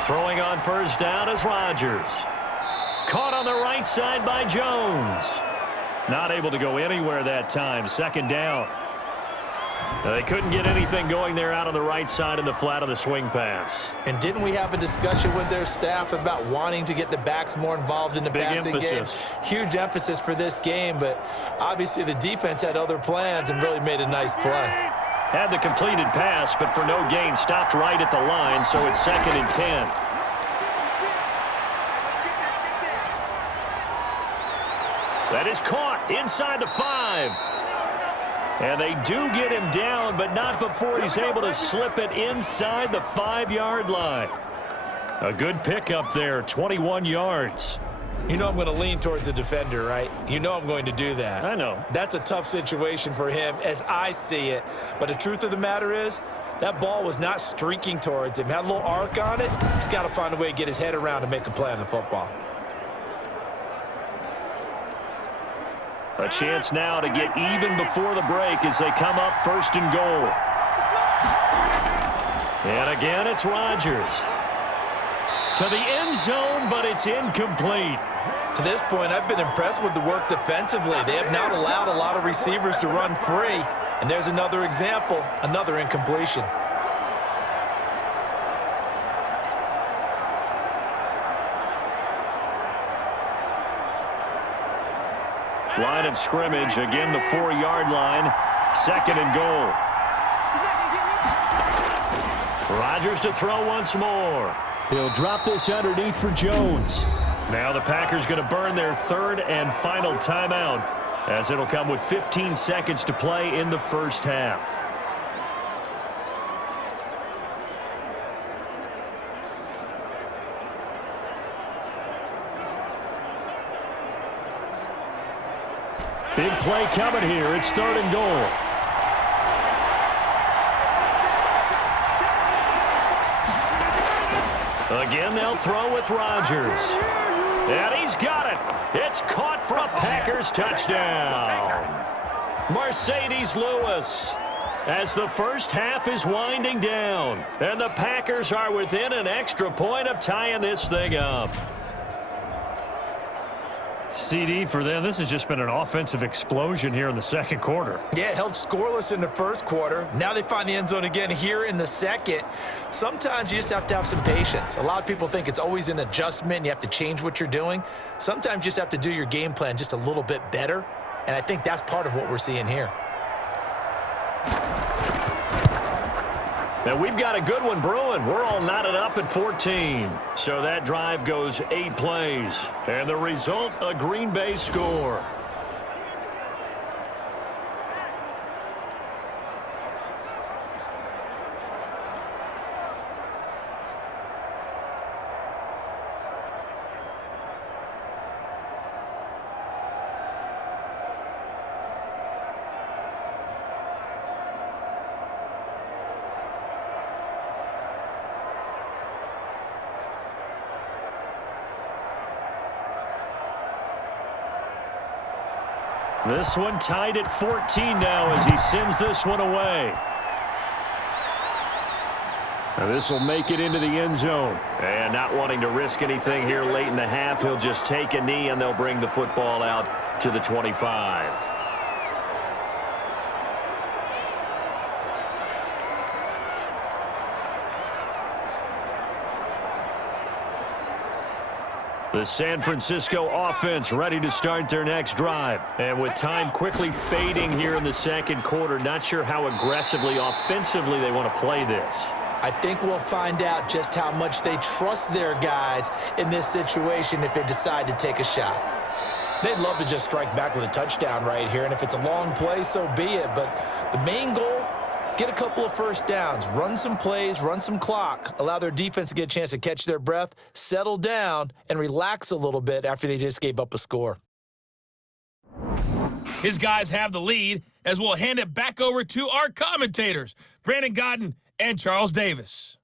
Throwing on 1st down is Rodgers. Caught on the right side by Jones. Not able to go anywhere that time. 2nd down. They couldn't get anything going there out on the right side in the flat of the swing pass. And didn't we have a discussion with their staff about wanting to get the backs more involved in the passing game? Huge emphasis for this game, but obviously the defense had other plans and really made a nice play. Had the completed pass, but for no gain, stopped right at the line, so it's 2nd and 10. That is caught inside the 5. And they do get him down, but not before he's able to slip it inside the 5-yard line. A good pickup there, 21 yards. You know I'm going to lean towards the defender, right? You know I'm going to do that. I know. That's a tough situation for him as I see it. But the truth of the matter is, that ball was not streaking towards him. Had a little arc on it. He's got to find a way to get his head around and make a play on the football. A chance now to get even before the break as they come up 1st and goal. And again, it's Rodgers. To the end zone, but it's incomplete. To this point, I've been impressed with the work defensively. They have not allowed a lot of receivers to run free. And there's another example, another incompletion. Line of scrimmage, again the 4-yard line, 2nd and goal. Rodgers to throw once more. He'll drop this underneath for Jones. Now the Packers going to burn their 3rd and final timeout, as it'll come with 15 seconds to play in the 1st half. Big play coming here. It's 3rd and goal. Again, they'll throw with Rodgers. And he's got it. It's caught for a Packers touchdown. Mercedes Lewis, as the first half is winding down. And the Packers are within an extra point of tying this thing up. CD for them, this has just been an offensive explosion here in the second quarter. Yeah, held scoreless in the first quarter. Now they find the end zone again here in the second. Sometimes you just have to have some patience. A lot of people think it's always an adjustment. And you have to change what you're doing. Sometimes you just have to do your game plan just a little bit better. And I think that's part of what we're seeing here. And we've got a good one brewing. We're all knotted up at 14. So that drive goes 8 plays. And the result, a Green Bay score. This one tied at 14 now as he sends this one away. Now this will make it into the end zone. And not wanting to risk anything here late in the half, he'll just take a knee and they'll bring the football out to the 25. The San Francisco offense ready to start their next drive. And with time quickly fading here in the second quarter, not sure how aggressively, offensively they want to play this. I think we'll find out just how much they trust their guys in this situation if they decide to take a shot. They'd love to just strike back with a touchdown right here, and if it's a long play, so be it. But the main goal, get a couple of first downs, run some plays, run some clock, allow their defense to get a chance to catch their breath, settle down, and relax a little bit after they just gave up a score. His guys have the lead as we'll hand it back over to our commentators, Brandon Godden and Charles Davis.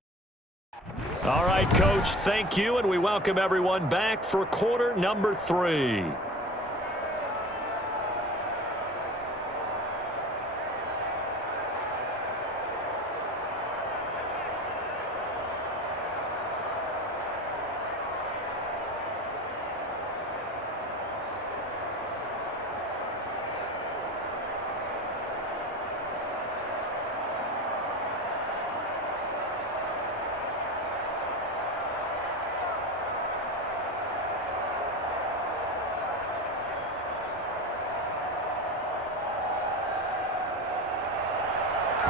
All right, Coach, thank you, and we welcome everyone back for quarter number 3.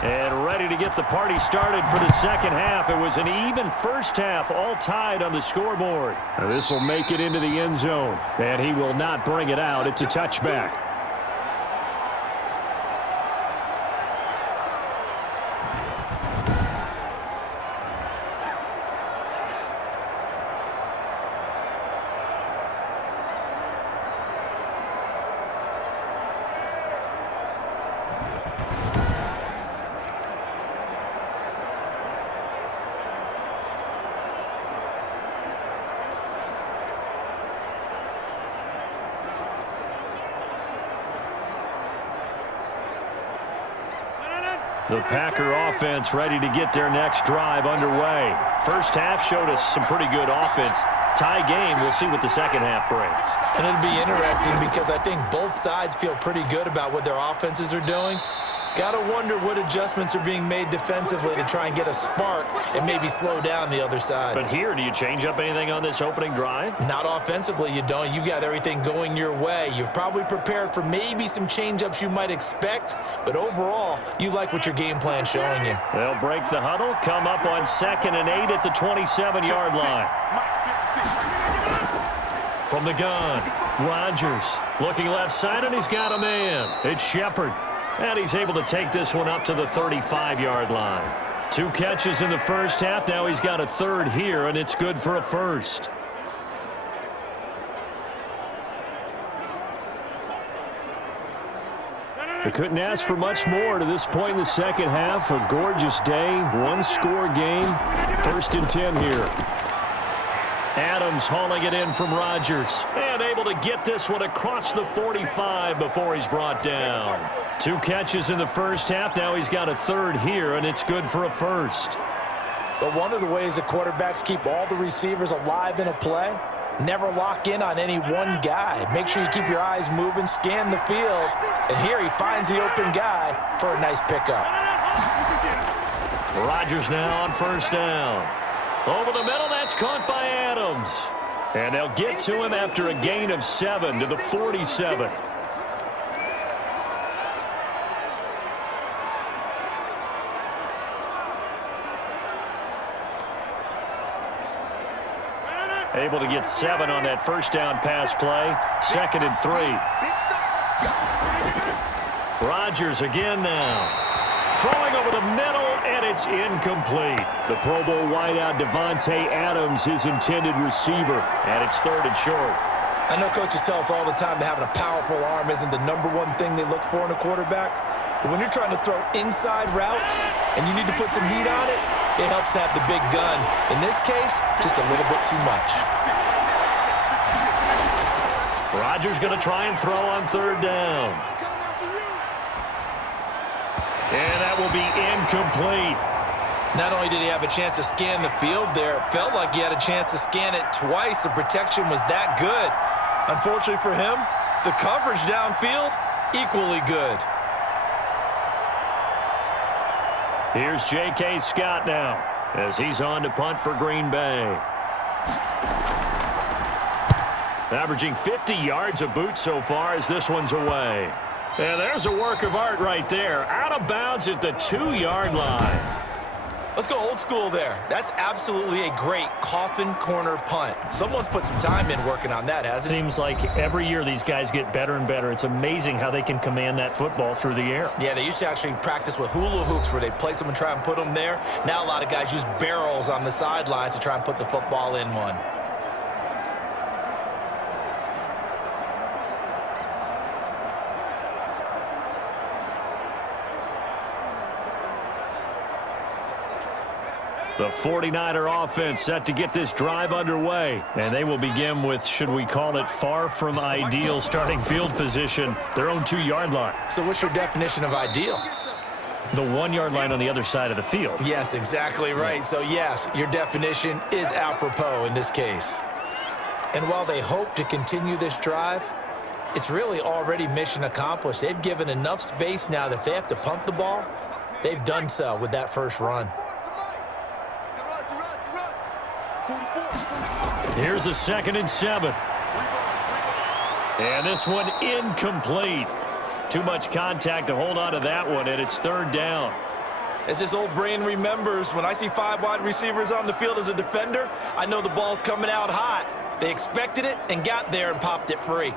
And ready to get the party started for the second half. It was an even first half, all tied on the scoreboard. Now this will make it into the end zone. And he will not bring it out. It's a touchback. The Packer offense ready to get their next drive underway. First half showed us some pretty good offense. Tie game, we'll see what the second half brings. And it'll be interesting because I think both sides feel pretty good about what their offenses are doing. Got to wonder what adjustments are being made defensively to try and get a spark and maybe slow down the other side. But here, do you change up anything on this opening drive? Not offensively, you don't. You got everything going your way. You've probably prepared for maybe some change-ups you might expect, but overall, you like what your game plan's showing you. They'll break the huddle, come up on 2nd and 8 at the 27-yard line. From the gun, Rodgers looking left side, and he's got a man. It's Shepard. And he's able to take this one up to the 35-yard line. 2 catches in the first half. Now he's got a third here, and it's good for a first. They couldn't ask for much more to this point in the second half. A gorgeous day, one-score game. 1st and 10 here. Adams hauling it in from Rodgers. And able to get this one across the 45 before he's brought down. 2 catches in the first half. Now he's got a third here, and it's good for a first. But one of the ways that quarterbacks keep all the receivers alive in a play, never lock in on any one guy. Make sure you keep your eyes moving, scan the field, and here he finds the open guy for a nice pickup. Rodgers now on 1st down. Over the middle, that's caught by Adams. And they'll get to him after a gain of 7 to the 47. Able to get 7 on that 1st down pass play. 2nd and 3. Rodgers again now. Throwing over the middle, and it's incomplete. The Pro Bowl wideout Devontae Adams, his intended receiver, and it's 3rd and short. I know coaches tell us all the time that having a powerful arm isn't the #1 thing they look for in a quarterback. But when you're trying to throw inside routes and you need to put some heat on it, it helps have the big gun. In this case, just a little bit too much. Rodgers going to try and throw on 3rd down. And that will be incomplete. Not only did he have a chance to scan the field there, it felt like he had a chance to scan it twice. The protection was that good. Unfortunately for him, the coverage downfield, equally good. Here's J.K. Scott now as he's on to punt for Green Bay. Averaging 50 yards a boot so far as this one's away. And there's a work of art right there. Out of bounds at the 2-yard line. Let's go old school there. That's absolutely a great coffin corner punt. Someone's put some time in working on that, hasn't it? Seems like every year these guys get better and better. It's amazing how they can command that football through the air. Yeah, they used to actually practice with hula hoops where they place them and try and put them there. Now a lot of guys use barrels on the sidelines to try and put the football in one. The 49er offense set to get this drive underway. And they will begin with, should we call it, far from ideal starting field position, their own 2-yard line. So what's your definition of ideal? The 1-yard line on the other side of the field. Yes, exactly right. So yes, your definition is apropos in this case. And while they hope to continue this drive, it's really already mission accomplished. They've given enough space now that if they have to punt the ball, they've done so with that first run. Here's a 2nd and 7. And this one incomplete. Too much contact to hold on to that one, and it's 3rd down. As this old brain remembers, when I see 5 wide receivers on the field as a defender, I know the ball's coming out hot. They expected it and got there and popped it free.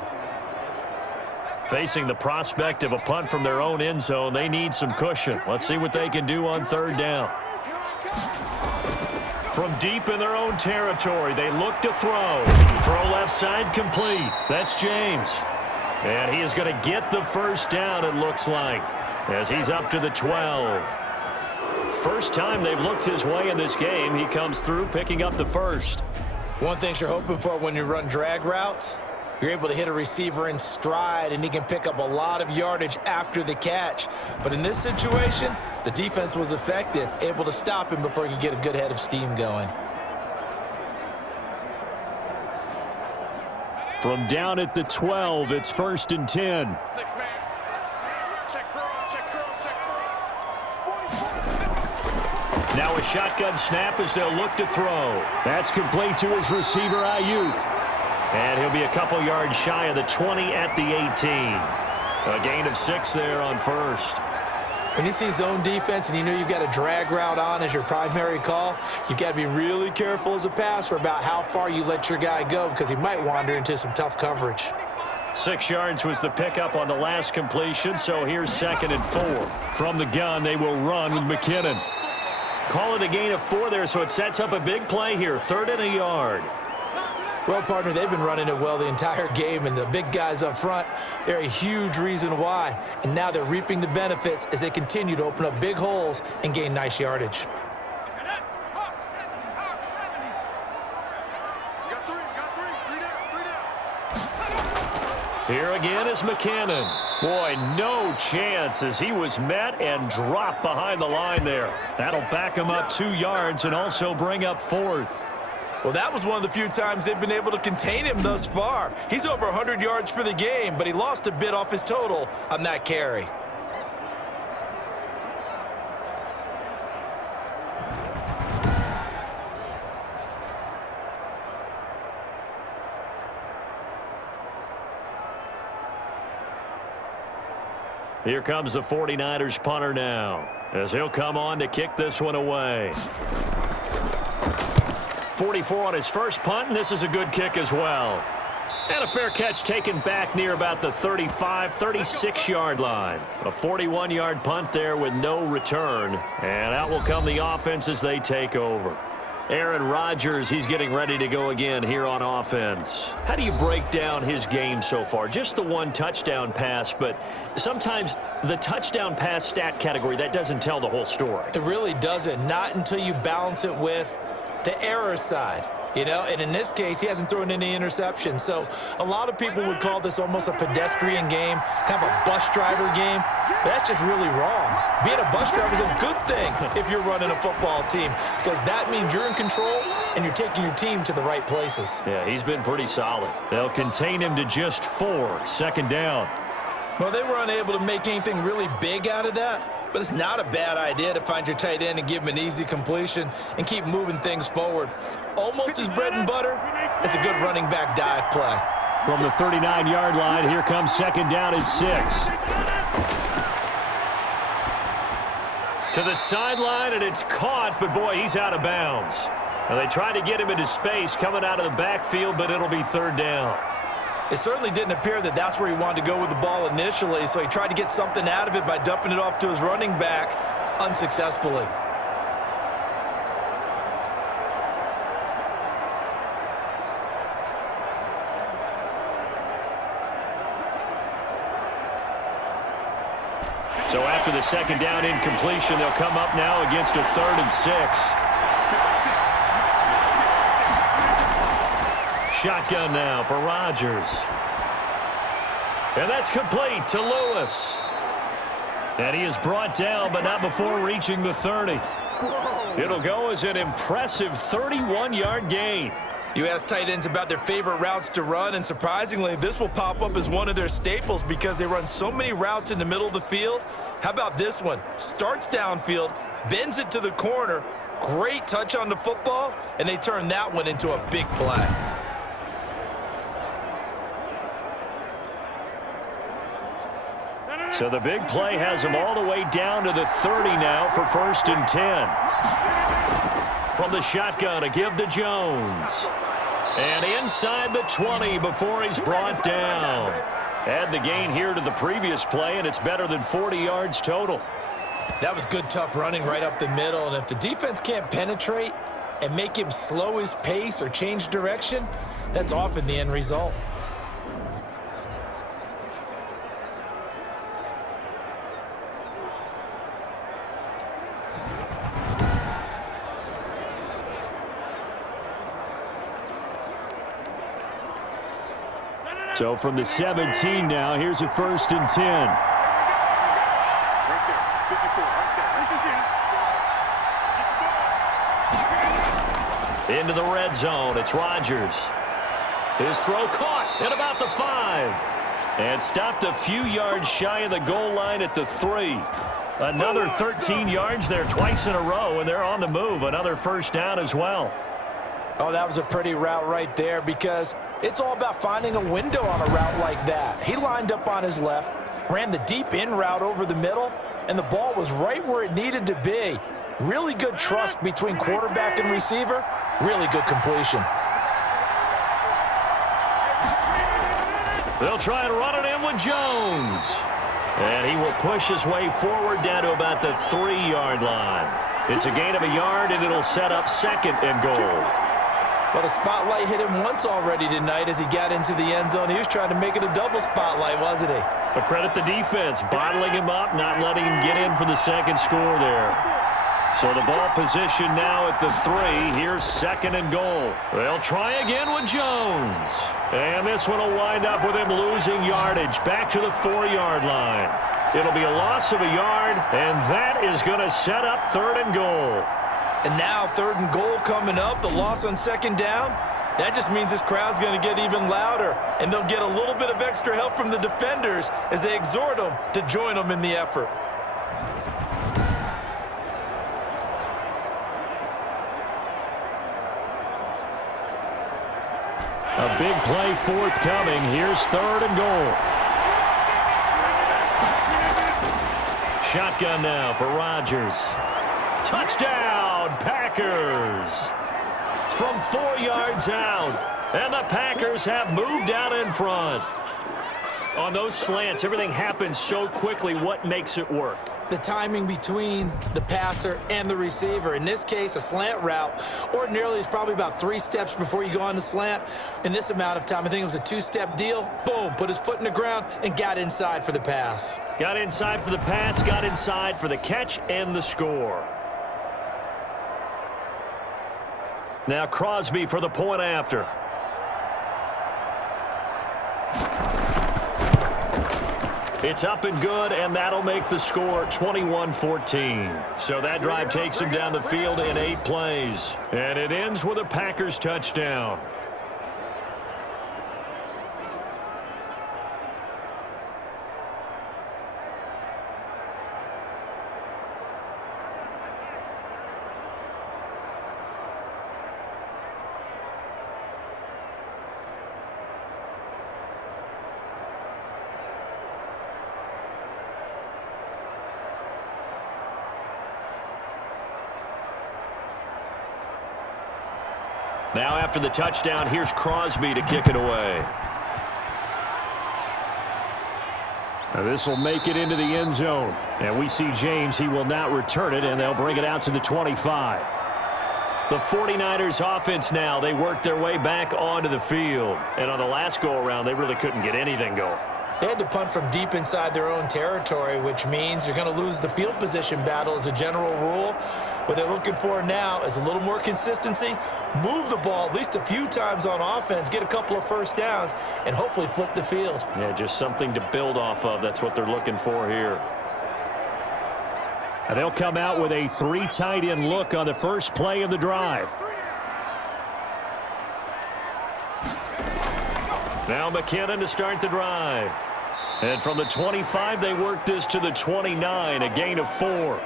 Facing the prospect of a punt from their own end zone, they need some cushion. Let's see what they can do on 3rd down. From deep in their own territory, they look to throw. Throw left side complete. That's James. And he is going to get the 1st down, it looks like, as he's up to the 12. First time they've looked his way in this game. He comes through picking up the 1st. One thing you're hoping for when you run drag routes, you're able to hit a receiver in stride, and he can pick up a lot of yardage after the catch. But in this situation, the defense was effective, able to stop him before he could get a good head of steam going. From down at the 12, it's 1st and 10. 6-man. Check cross, check cross, check cross. Now a shotgun snap as they'll look to throw. That's complete to his receiver, Ayuk. And he'll be a couple yards shy of the 20 at the 18. A gain of 6 there on 1st. When you see zone defense and you know you've got a drag route on as your primary call, you've got to be really careful as a passer about how far you let your guy go because he might wander into some tough coverage. 6 yards was the pickup on the last completion, so here's 2nd and 4. From the gun, they will run with McKinnon. Call it a gain of 4 there, so it sets up a big play here, 3rd and a yard. Well, partner, they've been running it well the entire game, and the big guys up front, they're a huge reason why. And now they're reaping the benefits as they continue to open up big holes and gain nice yardage. Here again is McCannon. Boy, no chance as he was met and dropped behind the line there. That'll back him up 2 yards and also bring up 4th. Well, that was one of the few times they've been able to contain him thus far. He's over 100 yards for the game, but he lost a bit off his total on that carry. Here comes the 49ers punter now, as he'll come on to kick this one away. 44 on his first punt, and this is a good kick as well. And a fair catch taken back near about the 35, 36-yard line. A 41-yard punt there with no return. And out will come the offense as they take over. Aaron Rodgers, he's getting ready to go again here on offense. How do you break down his game so far? Just the one touchdown pass, but sometimes the touchdown pass stat category, that doesn't tell the whole story. It really doesn't, not until you balance it with the error side. You know, and in this case, he hasn't thrown any interceptions. So a lot of people would call this almost a pedestrian game, kind of a bus driver game. But that's just really wrong. Being a bus driver is a good thing if you're running a football team, because that means you're in control and you're taking your team to the right places. Yeah, he's been pretty solid. They'll contain him to just 4, second down. Well, they were unable to make anything really big out of that. But it's not a bad idea to find your tight end and give him an easy completion and keep moving things forward. Almost his bread and butter. It's a good running back dive play. From the 39-yard line, here comes second down and 6. To the sideline, and it's caught, but boy, he's out of bounds. Now, they tried to get him into space coming out of the backfield, but it'll be third down. It certainly didn't appear that that's where he wanted to go with the ball initially, so he tried to get something out of it by dumping it off to his running back unsuccessfully. So after the second down incompletion, they'll come up now against a 3rd and 6. Shotgun now for Rodgers. And that's complete to Lewis. And he is brought down, but not before reaching the 30. It'll go as an impressive 31-yard gain. You ask tight ends about their favorite routes to run, and surprisingly, this will pop up as one of their staples because they run so many routes in the middle of the field. How about this one? Starts downfield, bends it to the corner, great touch on the football, and they turn that one into a big play. So the big play has him all the way down to the 30 now for 1st and 10. From the shotgun, a give to Jones. And inside the 20 before he's brought down. Add the gain here to the previous play, and it's better than 40 yards total. That was good, tough running right up the middle, and if the defense can't penetrate and make him slow his pace or change direction, that's often the end result. So from the 17 now, here's a 1st and 10. Into the red zone, it's Rodgers. His throw caught at about the 5. And stopped a few yards shy of the goal line at the 3. Another 13 yards there twice in a row, and they're on the move. Another first down as well. Oh, that was a pretty route right there because it's all about finding a window on a route like that. He lined up on his left, ran the deep in route over the middle, and the ball was right where it needed to be. Really good trust between quarterback and receiver. Really good completion. They'll try and run it in with Jones. And he will push his way forward down to about the 3-yard line. It's a gain of a yard, and it'll set up 2nd and goal. Well, the spotlight hit him once already tonight as he got into the end zone. He was trying to make it a double spotlight, wasn't he? But credit the defense, bottling him up, not letting him get in for the second score there. So the ball position now at the 3. Here's 2nd and goal. They'll try again with Jones. And this one will wind up with him losing yardage back to the 4-yard line. It'll be a loss of a yard, and that is going to set up 3rd and goal. And now 3rd and goal coming up, the loss on 2nd down. That just means this crowd's going to get even louder, and they'll get a little bit of extra help from the defenders as they exhort them to join them in the effort. A big play forthcoming. Here's 3rd and goal. Shotgun now for Rodgers. Touchdown, Packers! From 4 yards out, and the Packers have moved out in front. On those slants, everything happens so quickly. What makes it work? The timing between the passer and the receiver. In this case, a slant route ordinarily is probably about 3 steps before you go on the slant. In this amount of time, I think it was a 2-step deal. Boom, put his foot in the ground and got inside for the pass. Got inside for the pass, got inside for the catch and the score. Now Crosby for the point after. It's up and good, and that'll make the score 21-14. So that drive takes him down the field in 8 plays. And it ends with a Packers touchdown. Now after the touchdown, here's Crosby to kick it away. Now this will make it into the end zone. And we see James. He will not return it, and they'll bring it out to the 25. The 49ers offense now, they worked their way back onto the field. And on the last go-around, they really couldn't get anything going. They had to punt from deep inside their own territory, which means you're going to lose the field position battle as a general rule. What they're looking for now is a little more consistency, move the ball at least a few times on offense, get a couple of first downs, and hopefully flip the field. Yeah, just something to build off of. That's what they're looking for here. And they'll come out with a 3 tight end look on the first play of the drive. Now McKinnon to start the drive. And from the 25, they work this to the 29, a gain of 4.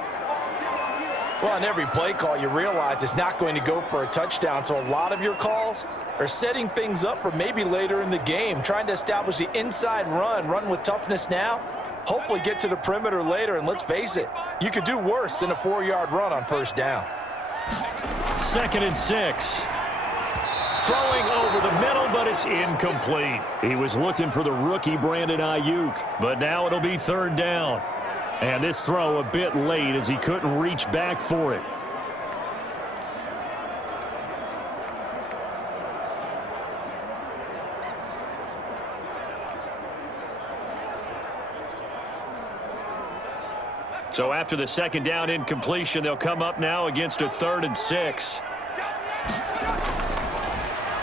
Well, on every play call, you realize it's not going to go for a touchdown, so a lot of your calls are setting things up for maybe later in the game, trying to establish the inside run with toughness now, hopefully get to the perimeter later, and let's face it, you could do worse than a 4-yard run on first down. 2nd and 6. Throwing over the middle, but it's incomplete. He was looking for the rookie Brandon Ayuk. But now it'll be 3rd down. And this throw a bit late as he couldn't reach back for it. So after the 2nd down incompletion, they'll come up now against a 3rd and 6.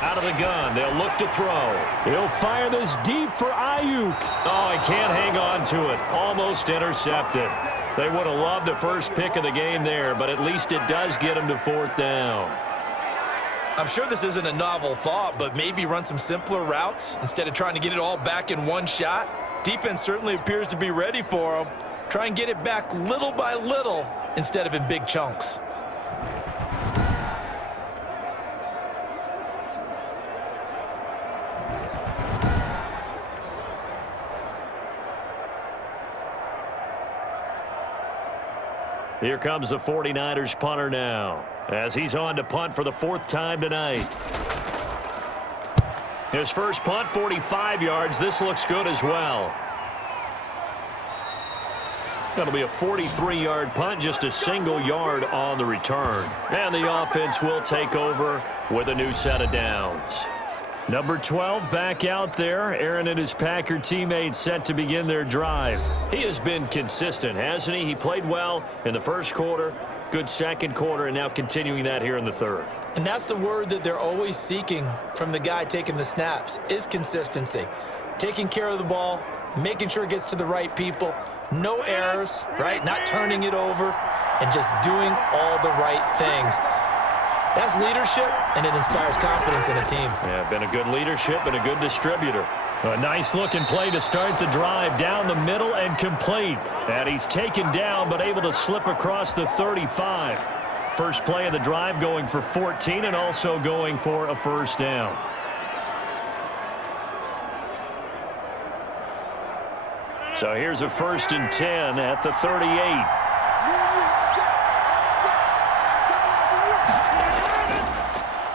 Out of the gun, they'll look to throw. He'll fire this deep for Ayuk. Oh, he can't hang on to it. Almost intercepted. They would have loved the first pick of the game there, but at least it does get them to 4th down. I'm sure this isn't a novel thought, but maybe run some simpler routes instead of trying to get it all back in one shot. Defense certainly appears to be ready for them. Try and get it back little by little instead of in big chunks. Here comes the 49ers punter now, as he's on to punt for the 4th time tonight. His first punt, 45 yards. This looks good as well. That'll be a 43-yard punt, just a single yard on the return. And the offense will take over with a new set of downs. Number 12 back out there. Aaron and his Packer teammates set to begin their drive. He has been consistent, hasn't he? He played well in the first quarter, good second quarter, and now continuing that here in the third. And that's the word that they're always seeking from the guy taking the snaps, is consistency. Taking care of the ball, making sure it gets to the right people, no errors, right? Not turning it over, and just doing all the right things. That's leadership, and it inspires confidence in a team. Yeah, been a good leadership and a good distributor. A nice-looking play to start the drive down the middle and complete. And he's taken down but able to slip across the 35. First play of the drive going for 14 and also going for a first down. So here's a 1st and 10 at the 38.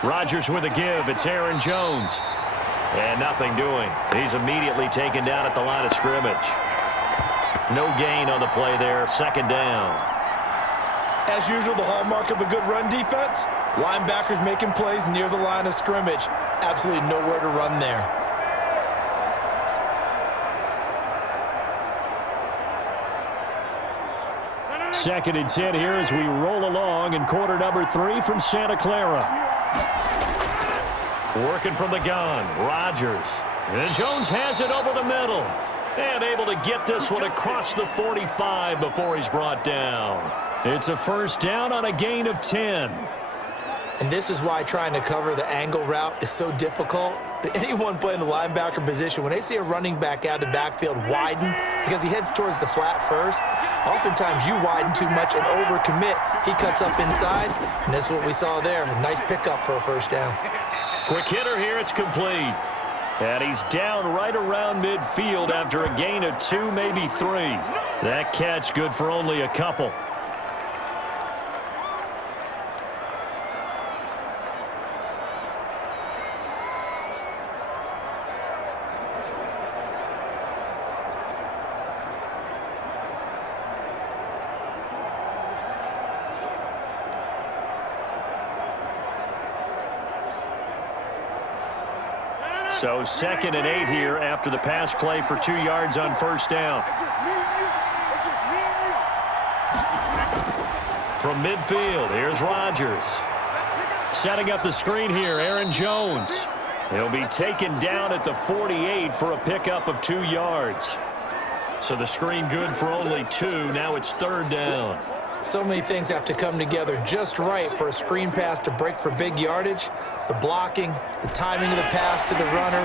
Rodgers with a give. It's Aaron Jones. And nothing doing. He's immediately taken down at the line of scrimmage. No gain on the play there. 2nd down. As usual, the hallmark of a good run defense, linebackers making plays near the line of scrimmage. Absolutely nowhere to run there. Second and 10 here as we roll along in quarter number 3 from Santa Clara. Working from the gun, Rodgers. And Jones has it over the middle. And able to get this one across the 45 before he's brought down. It's a first down on a gain of 10. And this is why trying to cover the angle route is so difficult. Anyone playing the linebacker position, when they see a running back out of the backfield widen, because he heads towards the flat first, oftentimes you widen too much and overcommit. He cuts up inside, and that's what we saw there. A nice pickup for a first down. Quick hitter here, it's complete. And he's down right around midfield after a gain of 2, maybe 3. That catch good for only a couple. So 2nd and 8 here after the pass play for 2 yards on first down. It's just me and you. It's just me and you. From midfield, here's Rodgers. Setting up the screen here, Aaron Jones. He'll be taken down at the 48 for a pickup of 2 yards. So the screen good for only 2. Now it's 3rd down. So many things have to come together just right for a screen pass to break for big yardage. The blocking, the timing of the pass to the runner,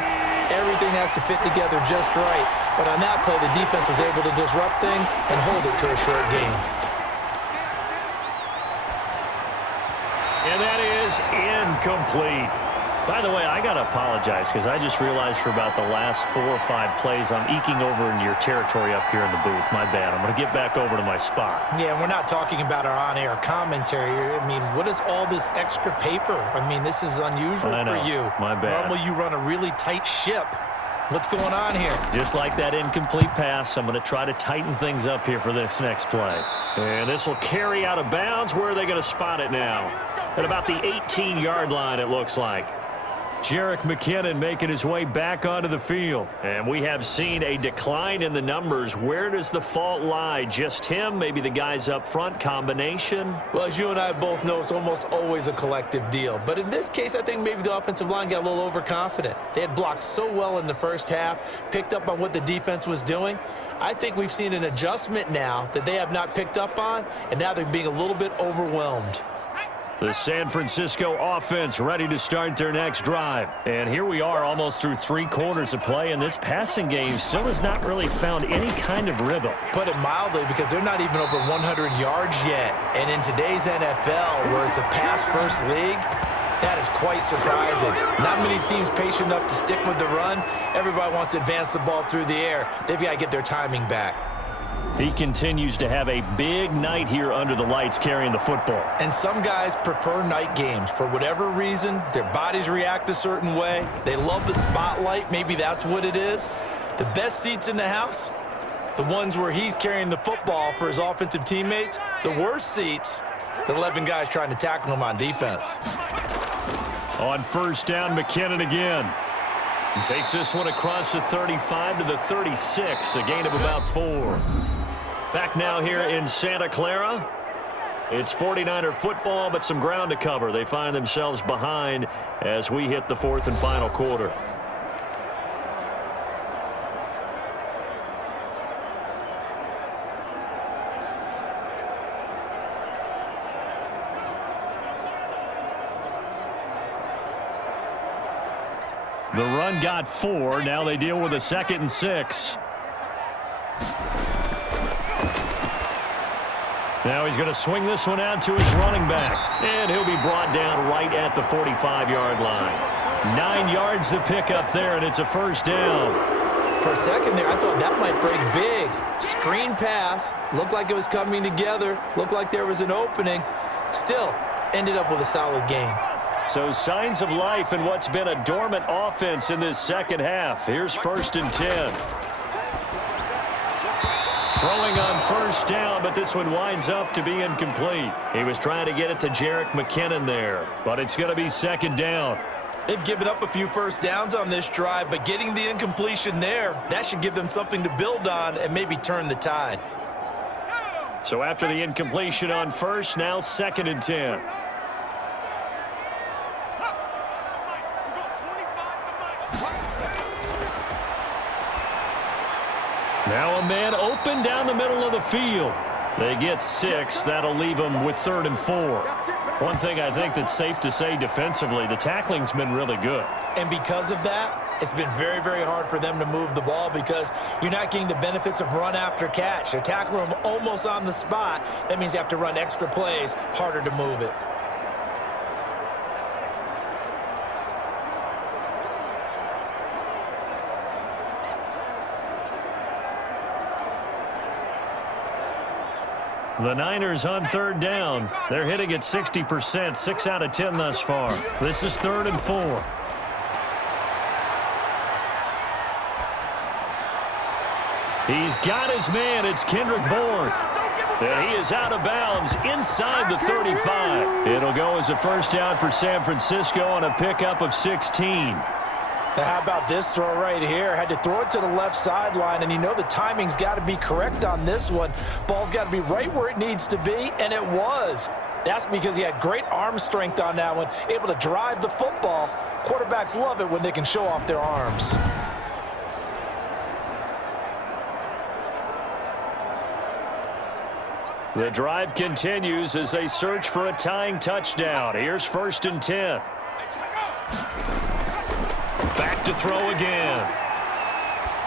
everything has to fit together just right. But on that play, the defense was able to disrupt things and hold it to a short gain. And that is incomplete. By the way, I got to apologize because I just realized for about the last 4 or 5 plays I'm eking over into your territory up here in the booth. My bad. I'm going to get back over to my spot. Yeah, we're not talking about our on-air commentary. I mean, what is all this extra paper? I mean, this is unusual for you. My bad. Normally you run a really tight ship. What's going on here? Just like that incomplete pass, I'm going to try to tighten things up here for this next play. And this will carry out of bounds. Where are they going to spot it now? At about the 18-yard line, it looks like. Jerick McKinnon making his way back onto the field. And we have seen a decline in the numbers. Where does the fault lie? Just him? Maybe the guys up front? Combination? Well, as you and I both know, it's almost always a collective deal. But in this case, I think maybe the offensive line got a little overconfident. They had blocked so well in the first half, picked up on what the defense was doing. I think we've seen an adjustment now that they have not picked up on, and now they're being a little bit overwhelmed. The San Francisco offense ready to start their next drive. And here we are almost through 3 quarters of play, and this passing game still has not really found any kind of rhythm. Put it mildly, because they're not even over 100 yards yet. And in today's NFL, where it's a pass-first league, that is quite surprising. Not many teams patient enough to stick with the run. Everybody wants to advance the ball through the air. They've got to get their timing back. He continues to have a big night here under the lights carrying the football. And some guys prefer night games. For whatever reason, their bodies react a certain way. They love the spotlight. Maybe that's what it is. The best seats in the house, The ones where he's carrying the football for his offensive teammates. The worst seats, the 11 guys trying to tackle him on defense. On first down, McKinnon again. And takes this one across the 35 to the 36, a gain of about 4. Back now here in Santa Clara. It's 49er football, but some ground to cover. They find themselves behind as we hit the 4th and final quarter. The run got 4. Now they deal with a 2nd and 6. Now he's going to swing this one out to his running back. And he'll be brought down right at the 45-yard line. 9 yards to pick up there, and it's a first down. For a second there, I thought that might break big. Screen pass. Looked like it was coming together. Looked like there was an opening. Still, ended up with a solid gain. So signs of life in what's been a dormant offense in this second half. Here's 1st and 10. Throwing on first down, but this one winds up to be incomplete. He was trying to get it to Jerick McKinnon there, but it's going to be 2nd down. They've given up a few first downs on this drive, but getting the incompletion there, that should give them something to build on and maybe turn the tide. So after the incompletion on first, now 2nd and 10. Now a man open down the middle of the field. They get 6. That'll leave them with 3rd and 4. One thing I think that's safe to say defensively, the tackling's been really good. And because of that, it's been very, very hard for them to move the ball because you're not getting the benefits of run after catch. They're tackling them almost on the spot. That means you have to run extra plays, harder to move it. The Niners on 3rd down. They're hitting at 60%, 6 out of 10 thus far. This is 3rd and 4. He's got his man. It's Kendrick Bourne. And he is out of bounds inside the 35. It'll go as a first down for San Francisco on a pickup of 16. Now, how about this throw right here? Had to throw it to the left sideline, and you know the timing's got to be correct on this one. Ball's got to be right where it needs to be, and it was. That's because he had great arm strength on that one, able to drive the football. Quarterbacks love it when they can show off their arms. The drive continues as they search for a tying touchdown. Here's 1st and 10. Back to throw again.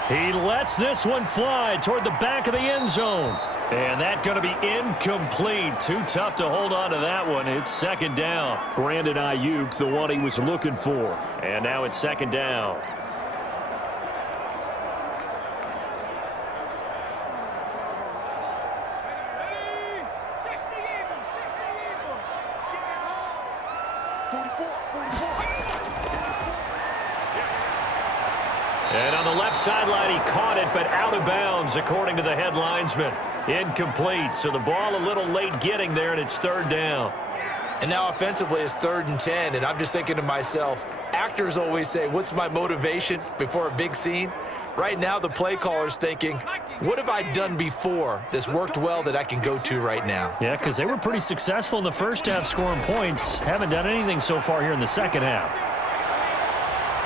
He lets this one fly toward the back of the end zone. And that's going to be incomplete. Too tough to hold on to that one. It's 2nd down. Brandon Ayuk, the one he was looking for. And now it's 2nd down. And on the left sideline, he caught it, but out of bounds, according to the head linesman. Incomplete, so the ball a little late getting there, and it's 3rd down. And now offensively, it's 3rd and 10, and I'm just thinking to myself, actors always say, what's my motivation before a big scene? Right now, the play caller's thinking, what have I done before that's worked well that I can go to right now? Yeah, because they were pretty successful in the first half scoring points. Haven't done anything so far here in the second half.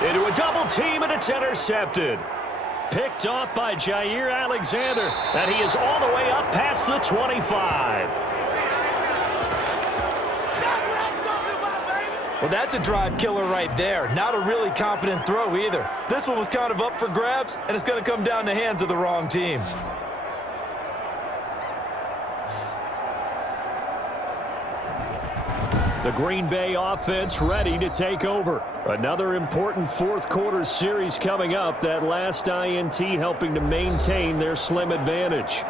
Into a double team, and it's intercepted. Picked off by Jair Alexander, and he is all the way up past the 25. Well, that's a drive killer right there. Not a really confident throw either. This one was kind of up for grabs, and it's going to come down the hands of the wrong team. The Green Bay offense ready to take over. Another important fourth quarter series coming up. That last INT helping to maintain their slim advantage.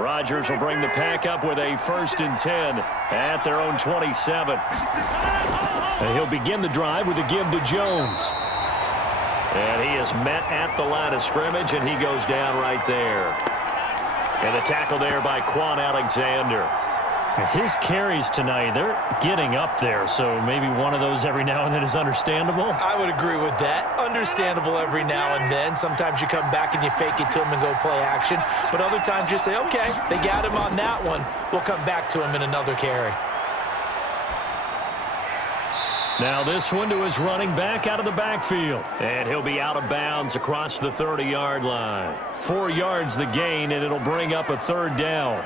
Rodgers will bring the pack up with a 1st and 10 at their own 27. And he'll begin the drive with a give to Jones. And he is met at the line of scrimmage, and he goes down right there. And the tackle there by Quan Alexander. His carries tonight, they're getting up there, so maybe one of those every now and then is understandable. I would agree with that. Understandable every now and then. Sometimes you come back and you fake it to him and go play action. But other times you say, okay, they got him on that one. We'll come back to him in another carry. Now this one to his running back out of the backfield. And he'll be out of bounds across the 30-yard line. 4 yards the gain, and it'll bring up a 3rd down.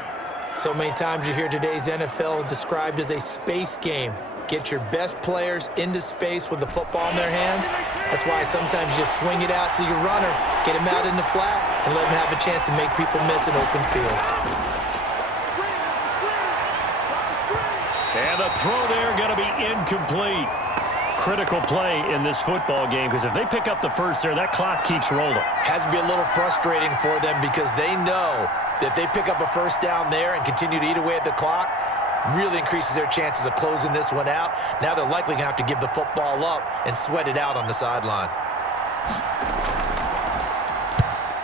So many times you hear today's NFL described as a space game. Get your best players into space with the football in their hands. That's why sometimes you just swing it out to your runner, get him out in the flat, and let him have a chance to make people miss an open field. And the throw there going to be incomplete. Critical play in this football game, because if they pick up the first there, that clock keeps rolling. Has to be a little frustrating for them because they know that if they pick up a 1st down there and continue to eat away at the clock, really increases their chances of closing this one out. Now they're likely going to have to give the football up and sweat it out on the sideline.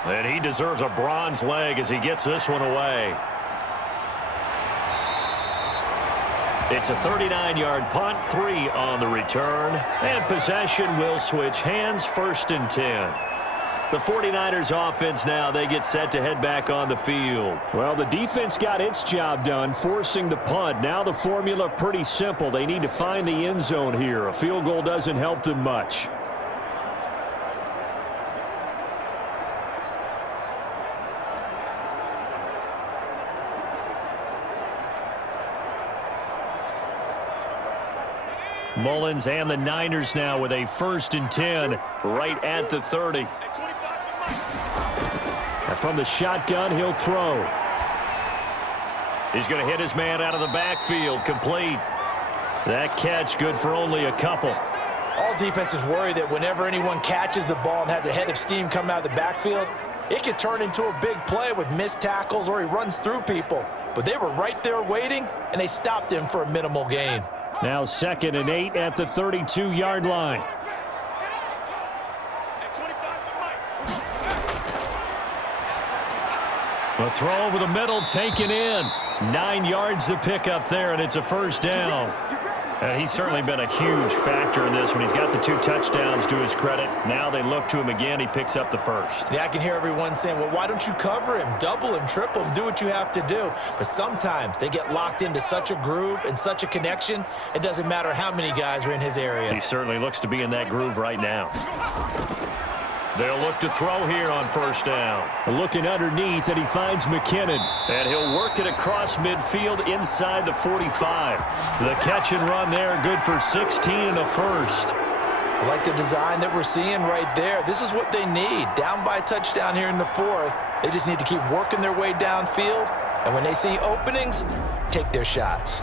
And he deserves a bronze leg as he gets this one away. It's a 39-yard punt, 3 on the return, and possession will switch hands, 1st and 10. The 49ers offense now, they get set to head back on the field. Well, the defense got its job done, forcing the punt. Now the formula pretty simple. They need to find the end zone here. A field goal doesn't help them much. Mullins and the Niners now with a 1st and 10 right at the 30. And from the shotgun, he'll throw. He's going to hit his man out of the backfield, complete. That catch good for only a couple. All defenses worry that whenever anyone catches the ball and has a head of steam come out of the backfield, it could turn into a big play with missed tackles or he runs through people. But they were right there waiting, and they stopped him for a minimal gain. Now 2nd and 8 at the 32-yard line. A throw over the middle, taken in. 9 yards to pick up there, and it's a 1st down. And he's certainly been a huge factor in this one. He's got the 2 touchdowns to his credit. Now they look to him again. He picks up the 1st. Yeah, I can hear everyone saying, well, why don't you cover him, double him, triple him, do what you have to do. But sometimes they get locked into such a groove and such a connection, it doesn't matter how many guys are in his area. He certainly looks to be in that groove right now. They'll look to throw here on 1st down. Looking underneath, and he finds McKinnon. And he'll work it across midfield inside the 45. The catch and run there, good for 16 and a 1st. I like the design that we're seeing right there. This is what they need. Down by a touchdown here in the 4th. They just need to keep working their way downfield. And when they see openings, take their shots.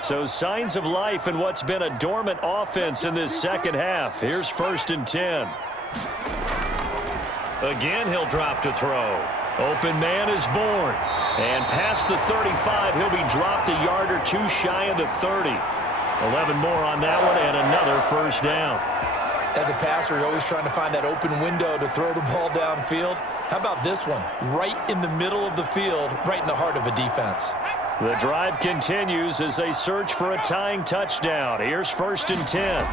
So signs of life in what's been a dormant offense in this 2nd half. Here's 1st and 10. Again, he'll drop to throw. Open man is born. And past the 35, he'll be dropped a yard or 2 shy of the 30. 11 more on that one and another 1st down. As a passer, you're always trying to find that open window to throw the ball downfield. How about this one? Right in the middle of the field, right in the heart of a defense. The drive continues as they search for a tying touchdown. Here's 1st and 10.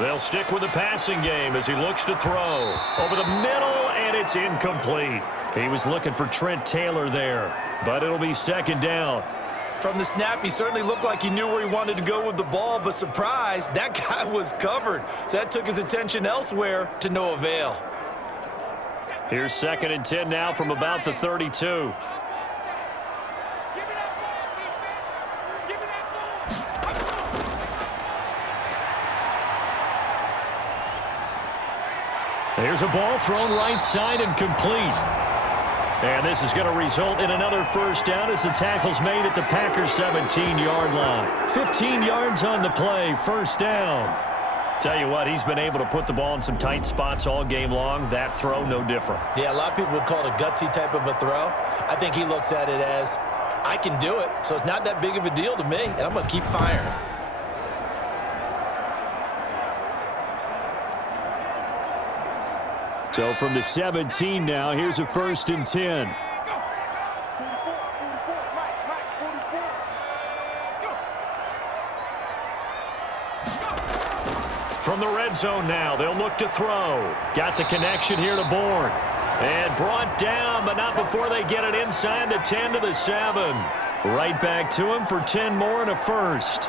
They'll stick with the passing game as he looks to throw. Over the middle, and it's incomplete. He was looking for Trent Taylor there, but it'll be 2nd down. From the snap, he certainly looked like he knew where he wanted to go with the ball, but surprise, that guy was covered. So that took his attention elsewhere to no avail. Here's 2nd and 10 now from about the 32. There's a ball thrown right side and complete. And this is going to result in another first down as the tackle's made at the Packers' 17-yard line. 15 yards on the play, first down. Tell you what, he's been able to put the ball in some tight spots all game long. That throw, no different. Yeah, a lot of people would call it a gutsy type of a throw. I think he looks at it as, I can do it, so it's not that big of a deal to me, and I'm going to keep firing. So from the 17 now, here's a 1st and 10. From the red zone now, they'll look to throw. Got the connection here to Bourne. And brought down, but not before they get it inside the 10 to the 7. Right back to him for 10 more and a first.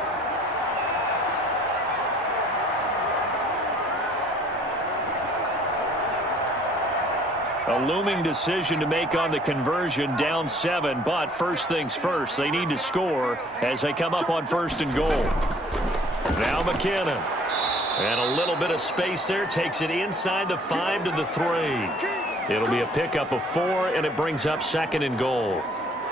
A looming decision to make on the conversion, down 7, but first things first, they need to score as they come up on 1st and goal. Now McKinnon. And a little bit of space there, takes it inside the 5 to the 3. It'll be a pickup of 4, and it brings up 2nd and goal.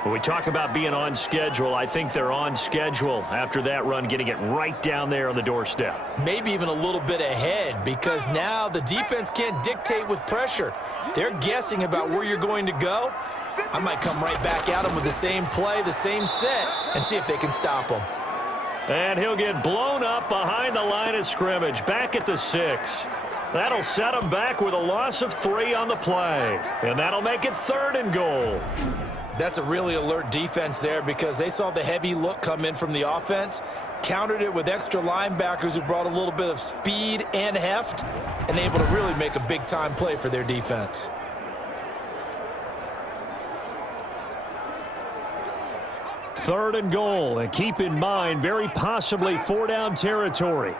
When we talk about being on schedule, I think they're on schedule after that run, getting it right down there on the doorstep. Maybe even a little bit ahead, because now the defense can't dictate with pressure. They're guessing about where you're going to go. I might come right back at them with the same play, the same set, and see if they can stop them. And he'll get blown up behind the line of scrimmage, back at the 6. That'll set him back with a loss of 3 on the play. And that'll make it 3rd and goal. That's a really alert defense there because they saw the heavy look come in from the offense, countered it with extra linebackers who brought a little bit of speed and heft, and able to really make a big-time play for their defense. Third and goal, and keep in mind, very possibly 4-down territory.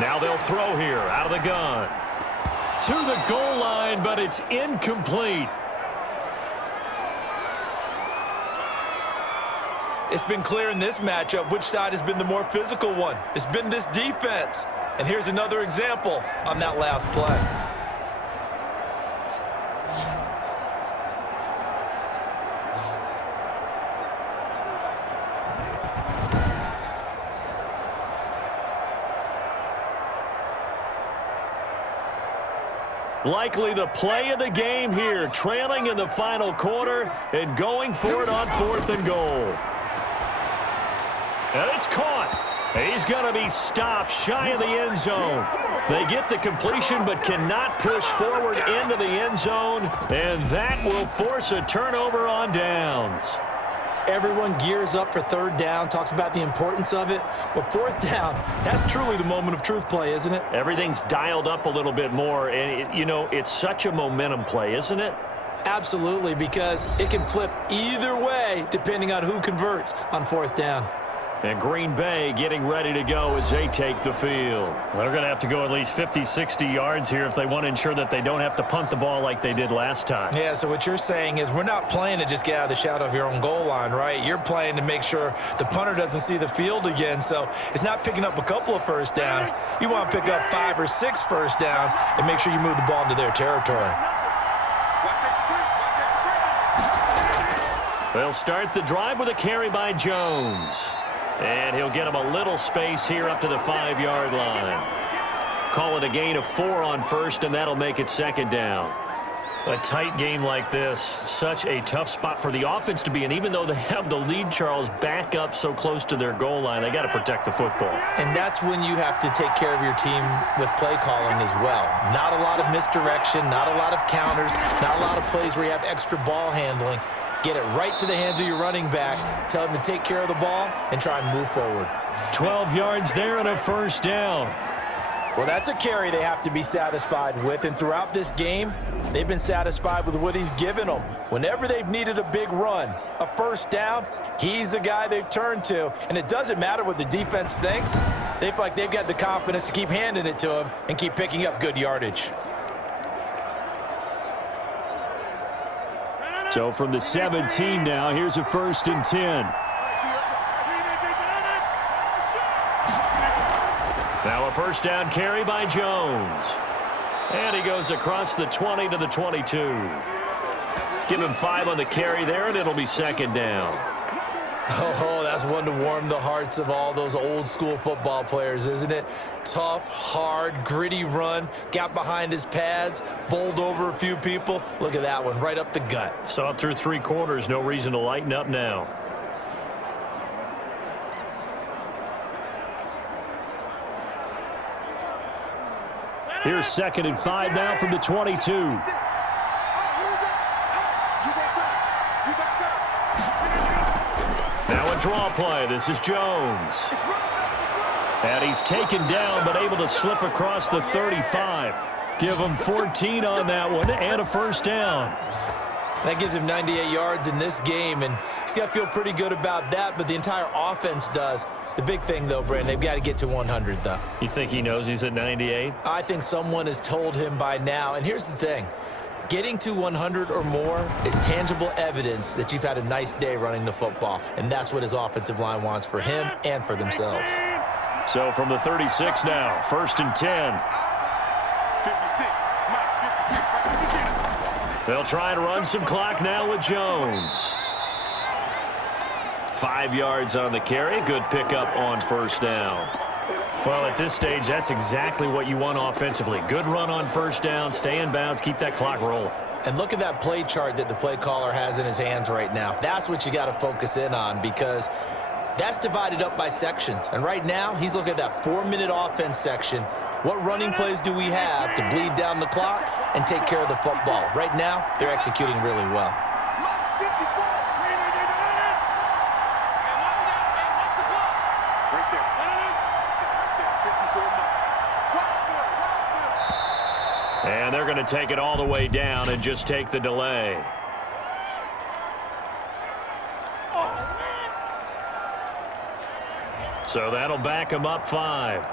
Now they'll throw here out of the gun. To the goal line, but it's incomplete. It's been clear in this matchup which side has been the more physical one. It's been this defense. And here's another example on that last play. Likely the play of the game here, trailing in the final quarter and going for it on 4th and goal. And it's caught. He's going to be stopped shy of the end zone. They get the completion but cannot push forward into the end zone, and that will force a turnover on downs. Everyone gears up for 3rd down, talks about the importance of it. But 4th down, that's truly the moment of truth play, isn't it? Everything's dialed up a little bit more. And, it's such a momentum play, isn't it? Absolutely, because it can flip either way depending on who converts on 4th down. And Green Bay getting ready to go as they take the field. Well, they're going to have to go at least 50, 60 yards here if they want to ensure that they don't have to punt the ball like they did last time. Yeah, so what you're saying is we're not playing to just get out of the shadow of your own goal line, right? You're playing to make sure the punter doesn't see the field again. So it's not picking up a couple of first downs. You want to pick up 5 or 6 first downs and make sure you move the ball into their territory. They'll start the drive with a carry by Jones. And he'll get him a little space here up to the 5-yard line. Call it a gain of 4 on 1st, and that'll make it 2nd down. A tight game like this, such a tough spot for the offense to be in. Even though they have the lead, Charles, back up so close to their goal line, they got to protect the football. And that's when you have to take care of your team with play calling as well. Not a lot of misdirection, not a lot of counters, not a lot of plays where you have extra ball handling. Get it right to the hands of your running back. Tell him to take care of the ball and try and move forward. 12 yards there and a 1st down. Well, that's a carry they have to be satisfied with. And throughout this game, they've been satisfied with what he's given them. Whenever they've needed a big run, a 1st down, he's the guy they've turned to. And it doesn't matter what the defense thinks. They feel like they've got the confidence to keep handing it to him and keep picking up good yardage. So from the 17 now, here's a 1st and 10. Now a 1st down carry by Jones. And he goes across the 20 to the 22. Give him 5 on the carry there, and it'll be second down. Oh, that's one to warm the hearts of all those old school football players, isn't it? Tough, hard, gritty run, got behind his pads, bowled over a few people. Look at that one, right up the gut. Saw it through 3 quarters, no reason to lighten up now. Here's 2nd and 5 now from the 22. Now a draw play. This is Jones. And he's taken down but able to slip across the 35. Give him 14 on that one and a first down. That gives him 98 yards in this game, and he's got to feel pretty good about that, but the entire offense does. The big thing, though, Brandon, they've got to get to 100, though. You think he knows he's at 98? I think someone has told him by now. And here's the thing. Getting to 100 or more is tangible evidence that you've had a nice day running the football, and that's what his offensive line wants for him and for themselves. So from the 36 now, 1st and 10. They'll try and run some clock now with Jones. 5 yards on the carry. Good pickup on first down. Well, at this stage, that's exactly what you want offensively. Good run on first down, stay in bounds, keep that clock rolling. And look at that play chart that the play caller has in his hands right now. That's what you got to focus in on, because that's divided up by sections. And right now, he's looking at that 4-minute offense section. What running plays do we have to bleed down the clock and take care of the football? Right now, they're executing really well. And they're going to take it all the way down and just take the delay. So that'll back him up 5.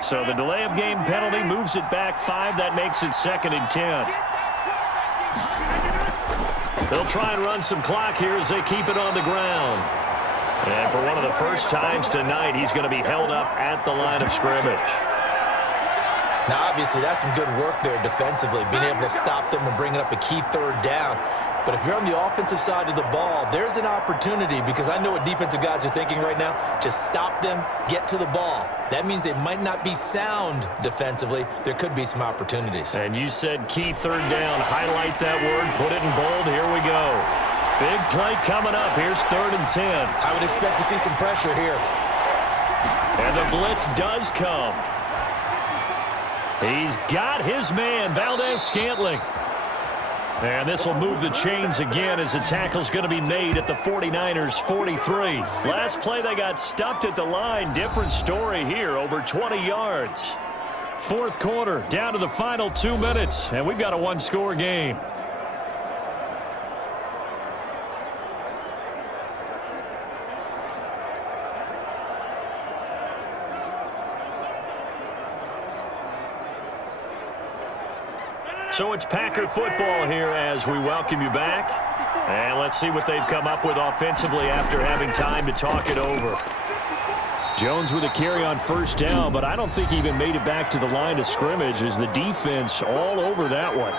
So the delay of game penalty moves it back 5. That makes it 2nd and 10. They'll try and run some clock here as they keep it on the ground. And for one of the first times tonight, he's going to be held up at the line of scrimmage. Now, obviously, that's some good work there defensively, being able to stop them and bringing up a key 3rd down. But if you're on the offensive side of the ball, there's an opportunity, because I know what defensive guys are thinking right now. Just stop them, get to the ball. That means they might not be sound defensively. There could be some opportunities. And you said key 3rd down. Highlight that word. Put it in bold. Here we go. Big play coming up. Here's 3rd and 10. I would expect to see some pressure here. And the blitz does come. He's got his man, Valdez-Scantling. And this will move the chains again as the tackle's going to be made at the 49ers' 43. Last play, they got stuffed at the line. Different story here, over 20 yards. 4th quarter, down to the final 2 minutes, and we've got a 1-score game. So it's Packer football here as we welcome you back. And let's see what they've come up with offensively after having time to talk it over. Jones with a carry on first down, but I don't think he even made it back to the line of scrimmage as the defense all over that one.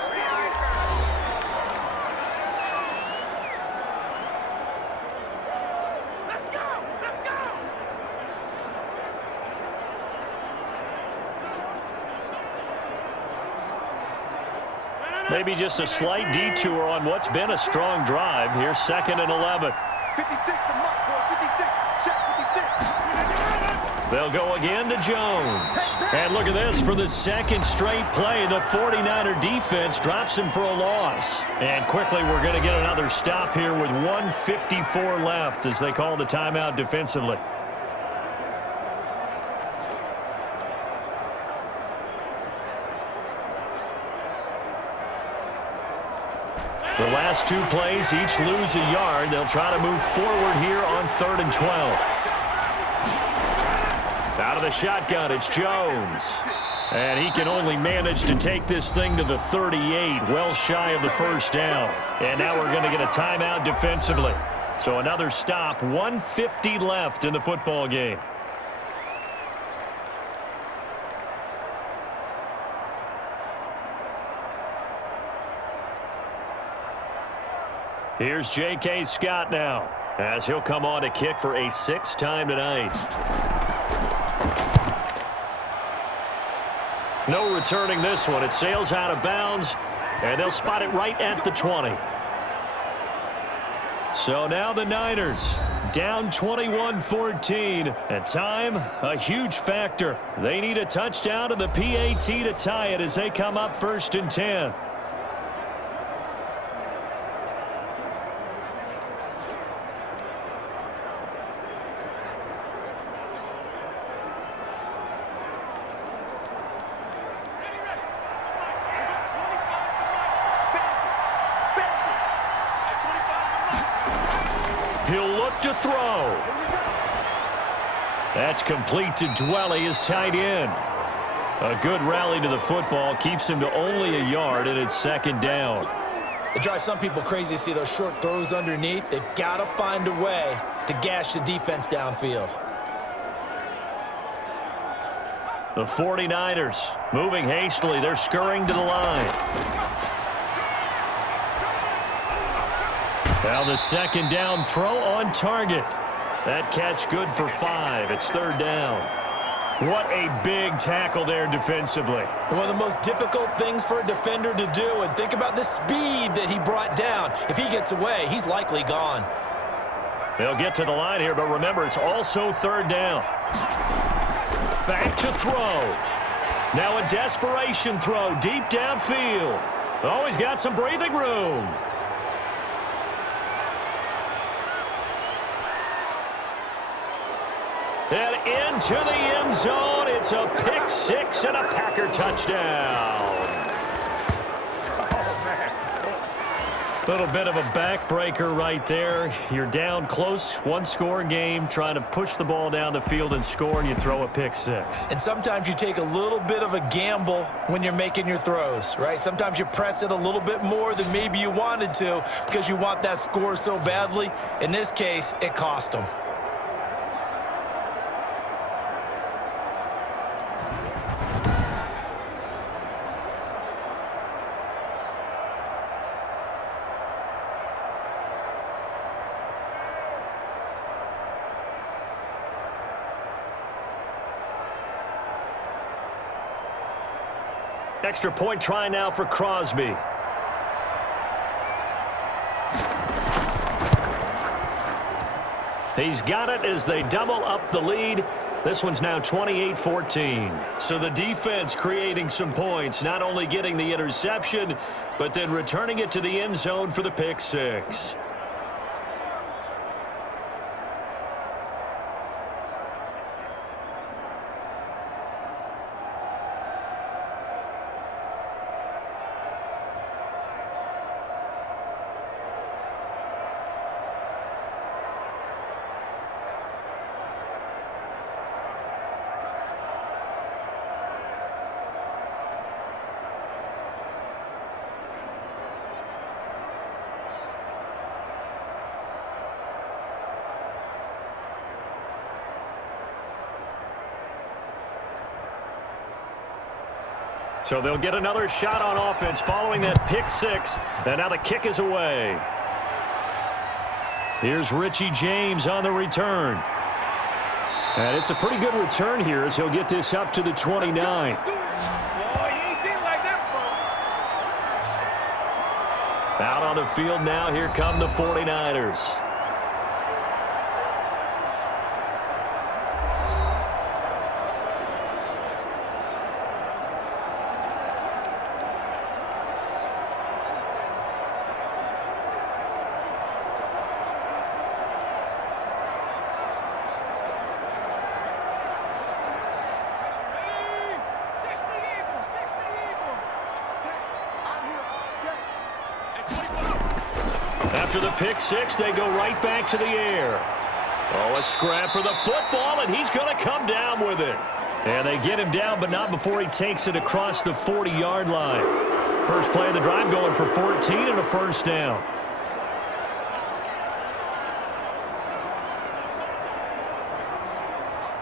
Maybe just a slight detour on what's been a strong drive. Here's 2nd and 11. 56, the mark, boy. 56. Check 56. They'll go again to Jones. And look at this. For the 2nd straight play, the 49er defense drops him for a loss. And quickly, we're going to get another stop here with 1:54 left as they call the timeout defensively. The last 2 plays, each lose a yard. They'll try to move forward here on 3rd and 12. Out of the shotgun, it's Jones. And he can only manage to take this thing to the 38, well shy of the first down. And now we're going to get a timeout defensively. So another stop, 1:50 left in the football game. Here's J.K. Scott now, as he'll come on to kick for a 6th time tonight. No returning this one. It sails out of bounds, and they'll spot it right at the 20. So now the Niners down 21-14, and time, a huge factor. They need a touchdown and the PAT to tie it as they come up 1st and 10. He'll look to throw. That's complete to Dwelly, his tight end. A good rally to the football keeps him to only a yard, and it's 2nd down. It drives some people crazy to see those short throws underneath. They've got to find a way to gash the defense downfield. The 49ers moving hastily. They're scurrying to the line. Now the 2nd down throw on target. That catch good for 5. It's 3rd down. What a big tackle there defensively. One of the most difficult things for a defender to do, and think about the speed that he brought down. If he gets away, he's likely gone. They'll get to the line here, but remember, it's also 3rd down. Back to throw. Now a desperation throw deep downfield. Oh, he's got some breathing room. And into the end zone. It's a pick 6 and a Packer touchdown. Little bit of a backbreaker right there. You're down close, 1-score game, trying to push the ball down the field and score, and you throw a pick 6. And sometimes you take a little bit of a gamble when you're making your throws, right? Sometimes you press it a little bit more than maybe you wanted to because you want that score so badly. In this case, it cost them. Extra point try now for Crosby. He's got it as they double up the lead. This one's now 28-14. So the defense creating some points, not only getting the interception, but then returning it to the end zone for the pick 6. So they'll get another shot on offense following that pick 6. And now the kick is away. Here's Richie James on the return. And it's a pretty good return here as he'll get this up to the 29. Out on the field now, here come the 49ers. After the pick 6, they go right back to the air. Oh, a scrap for the football, and he's going to come down with it. And they get him down, but not before he takes it across the 40-yard line. First play of the drive going for 14 and a first down.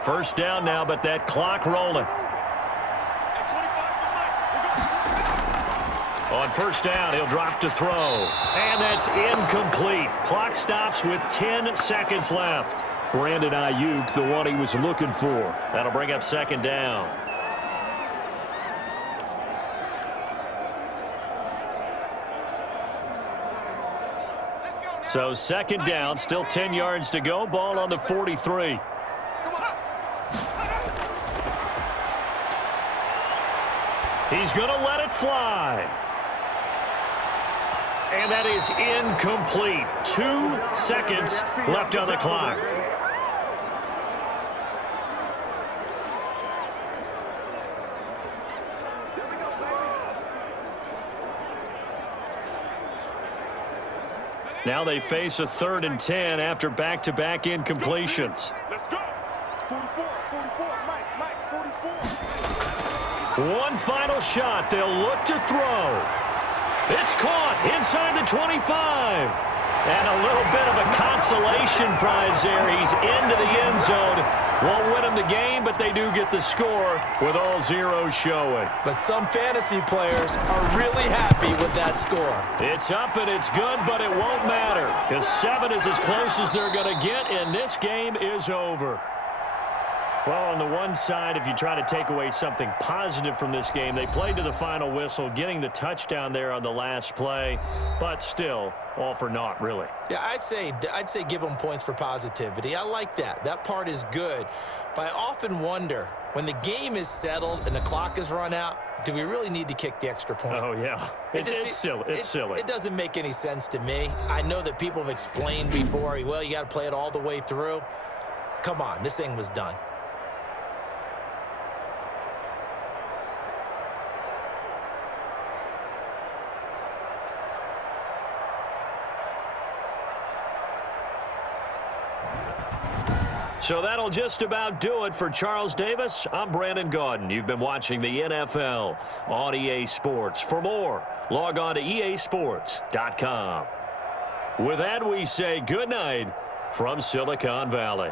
First down now, but that clock rolling. On first down, he'll drop to throw. And that's incomplete. Clock stops with 10 seconds left. Brandon Ayuk, the one he was looking for. That'll bring up second down. So second down, still 10 yards to go. Ball on the 43. He's going to let it fly. And that is incomplete. 2 seconds left on the clock. Now they face a 3rd and 10 after back-to-back incompletions. Let's go. 44, Mike, 44. One final shot. They'll look to throw. It's caught inside the 25. And a little bit of a consolation prize there. He's into the end zone. Won't win them the game, but they do get the score with all zeros showing. But some fantasy players are really happy with that score. It's up and it's good, but it won't matter. Because 7 is as close as they're going to get, and this game is over. Well, on the one side, if you try to take away something positive from this game, they played to the final whistle, getting the touchdown there on the last play, but still, all for naught, really. Yeah, I'd say give them points for positivity. I like that. That part is good. But I often wonder, when the game is settled and the clock is run out, do we really need to kick the extra point? Oh, yeah. It's silly. It's silly. It doesn't make any sense to me. I know that people have explained before, well, you got to play it all the way through. Come on, this thing was done. So that'll just about do it for Charles Davis. I'm Brandon Gaudin. You've been watching the NFL on EA Sports. For more, log on to easports.com. With that, we say good night from Silicon Valley.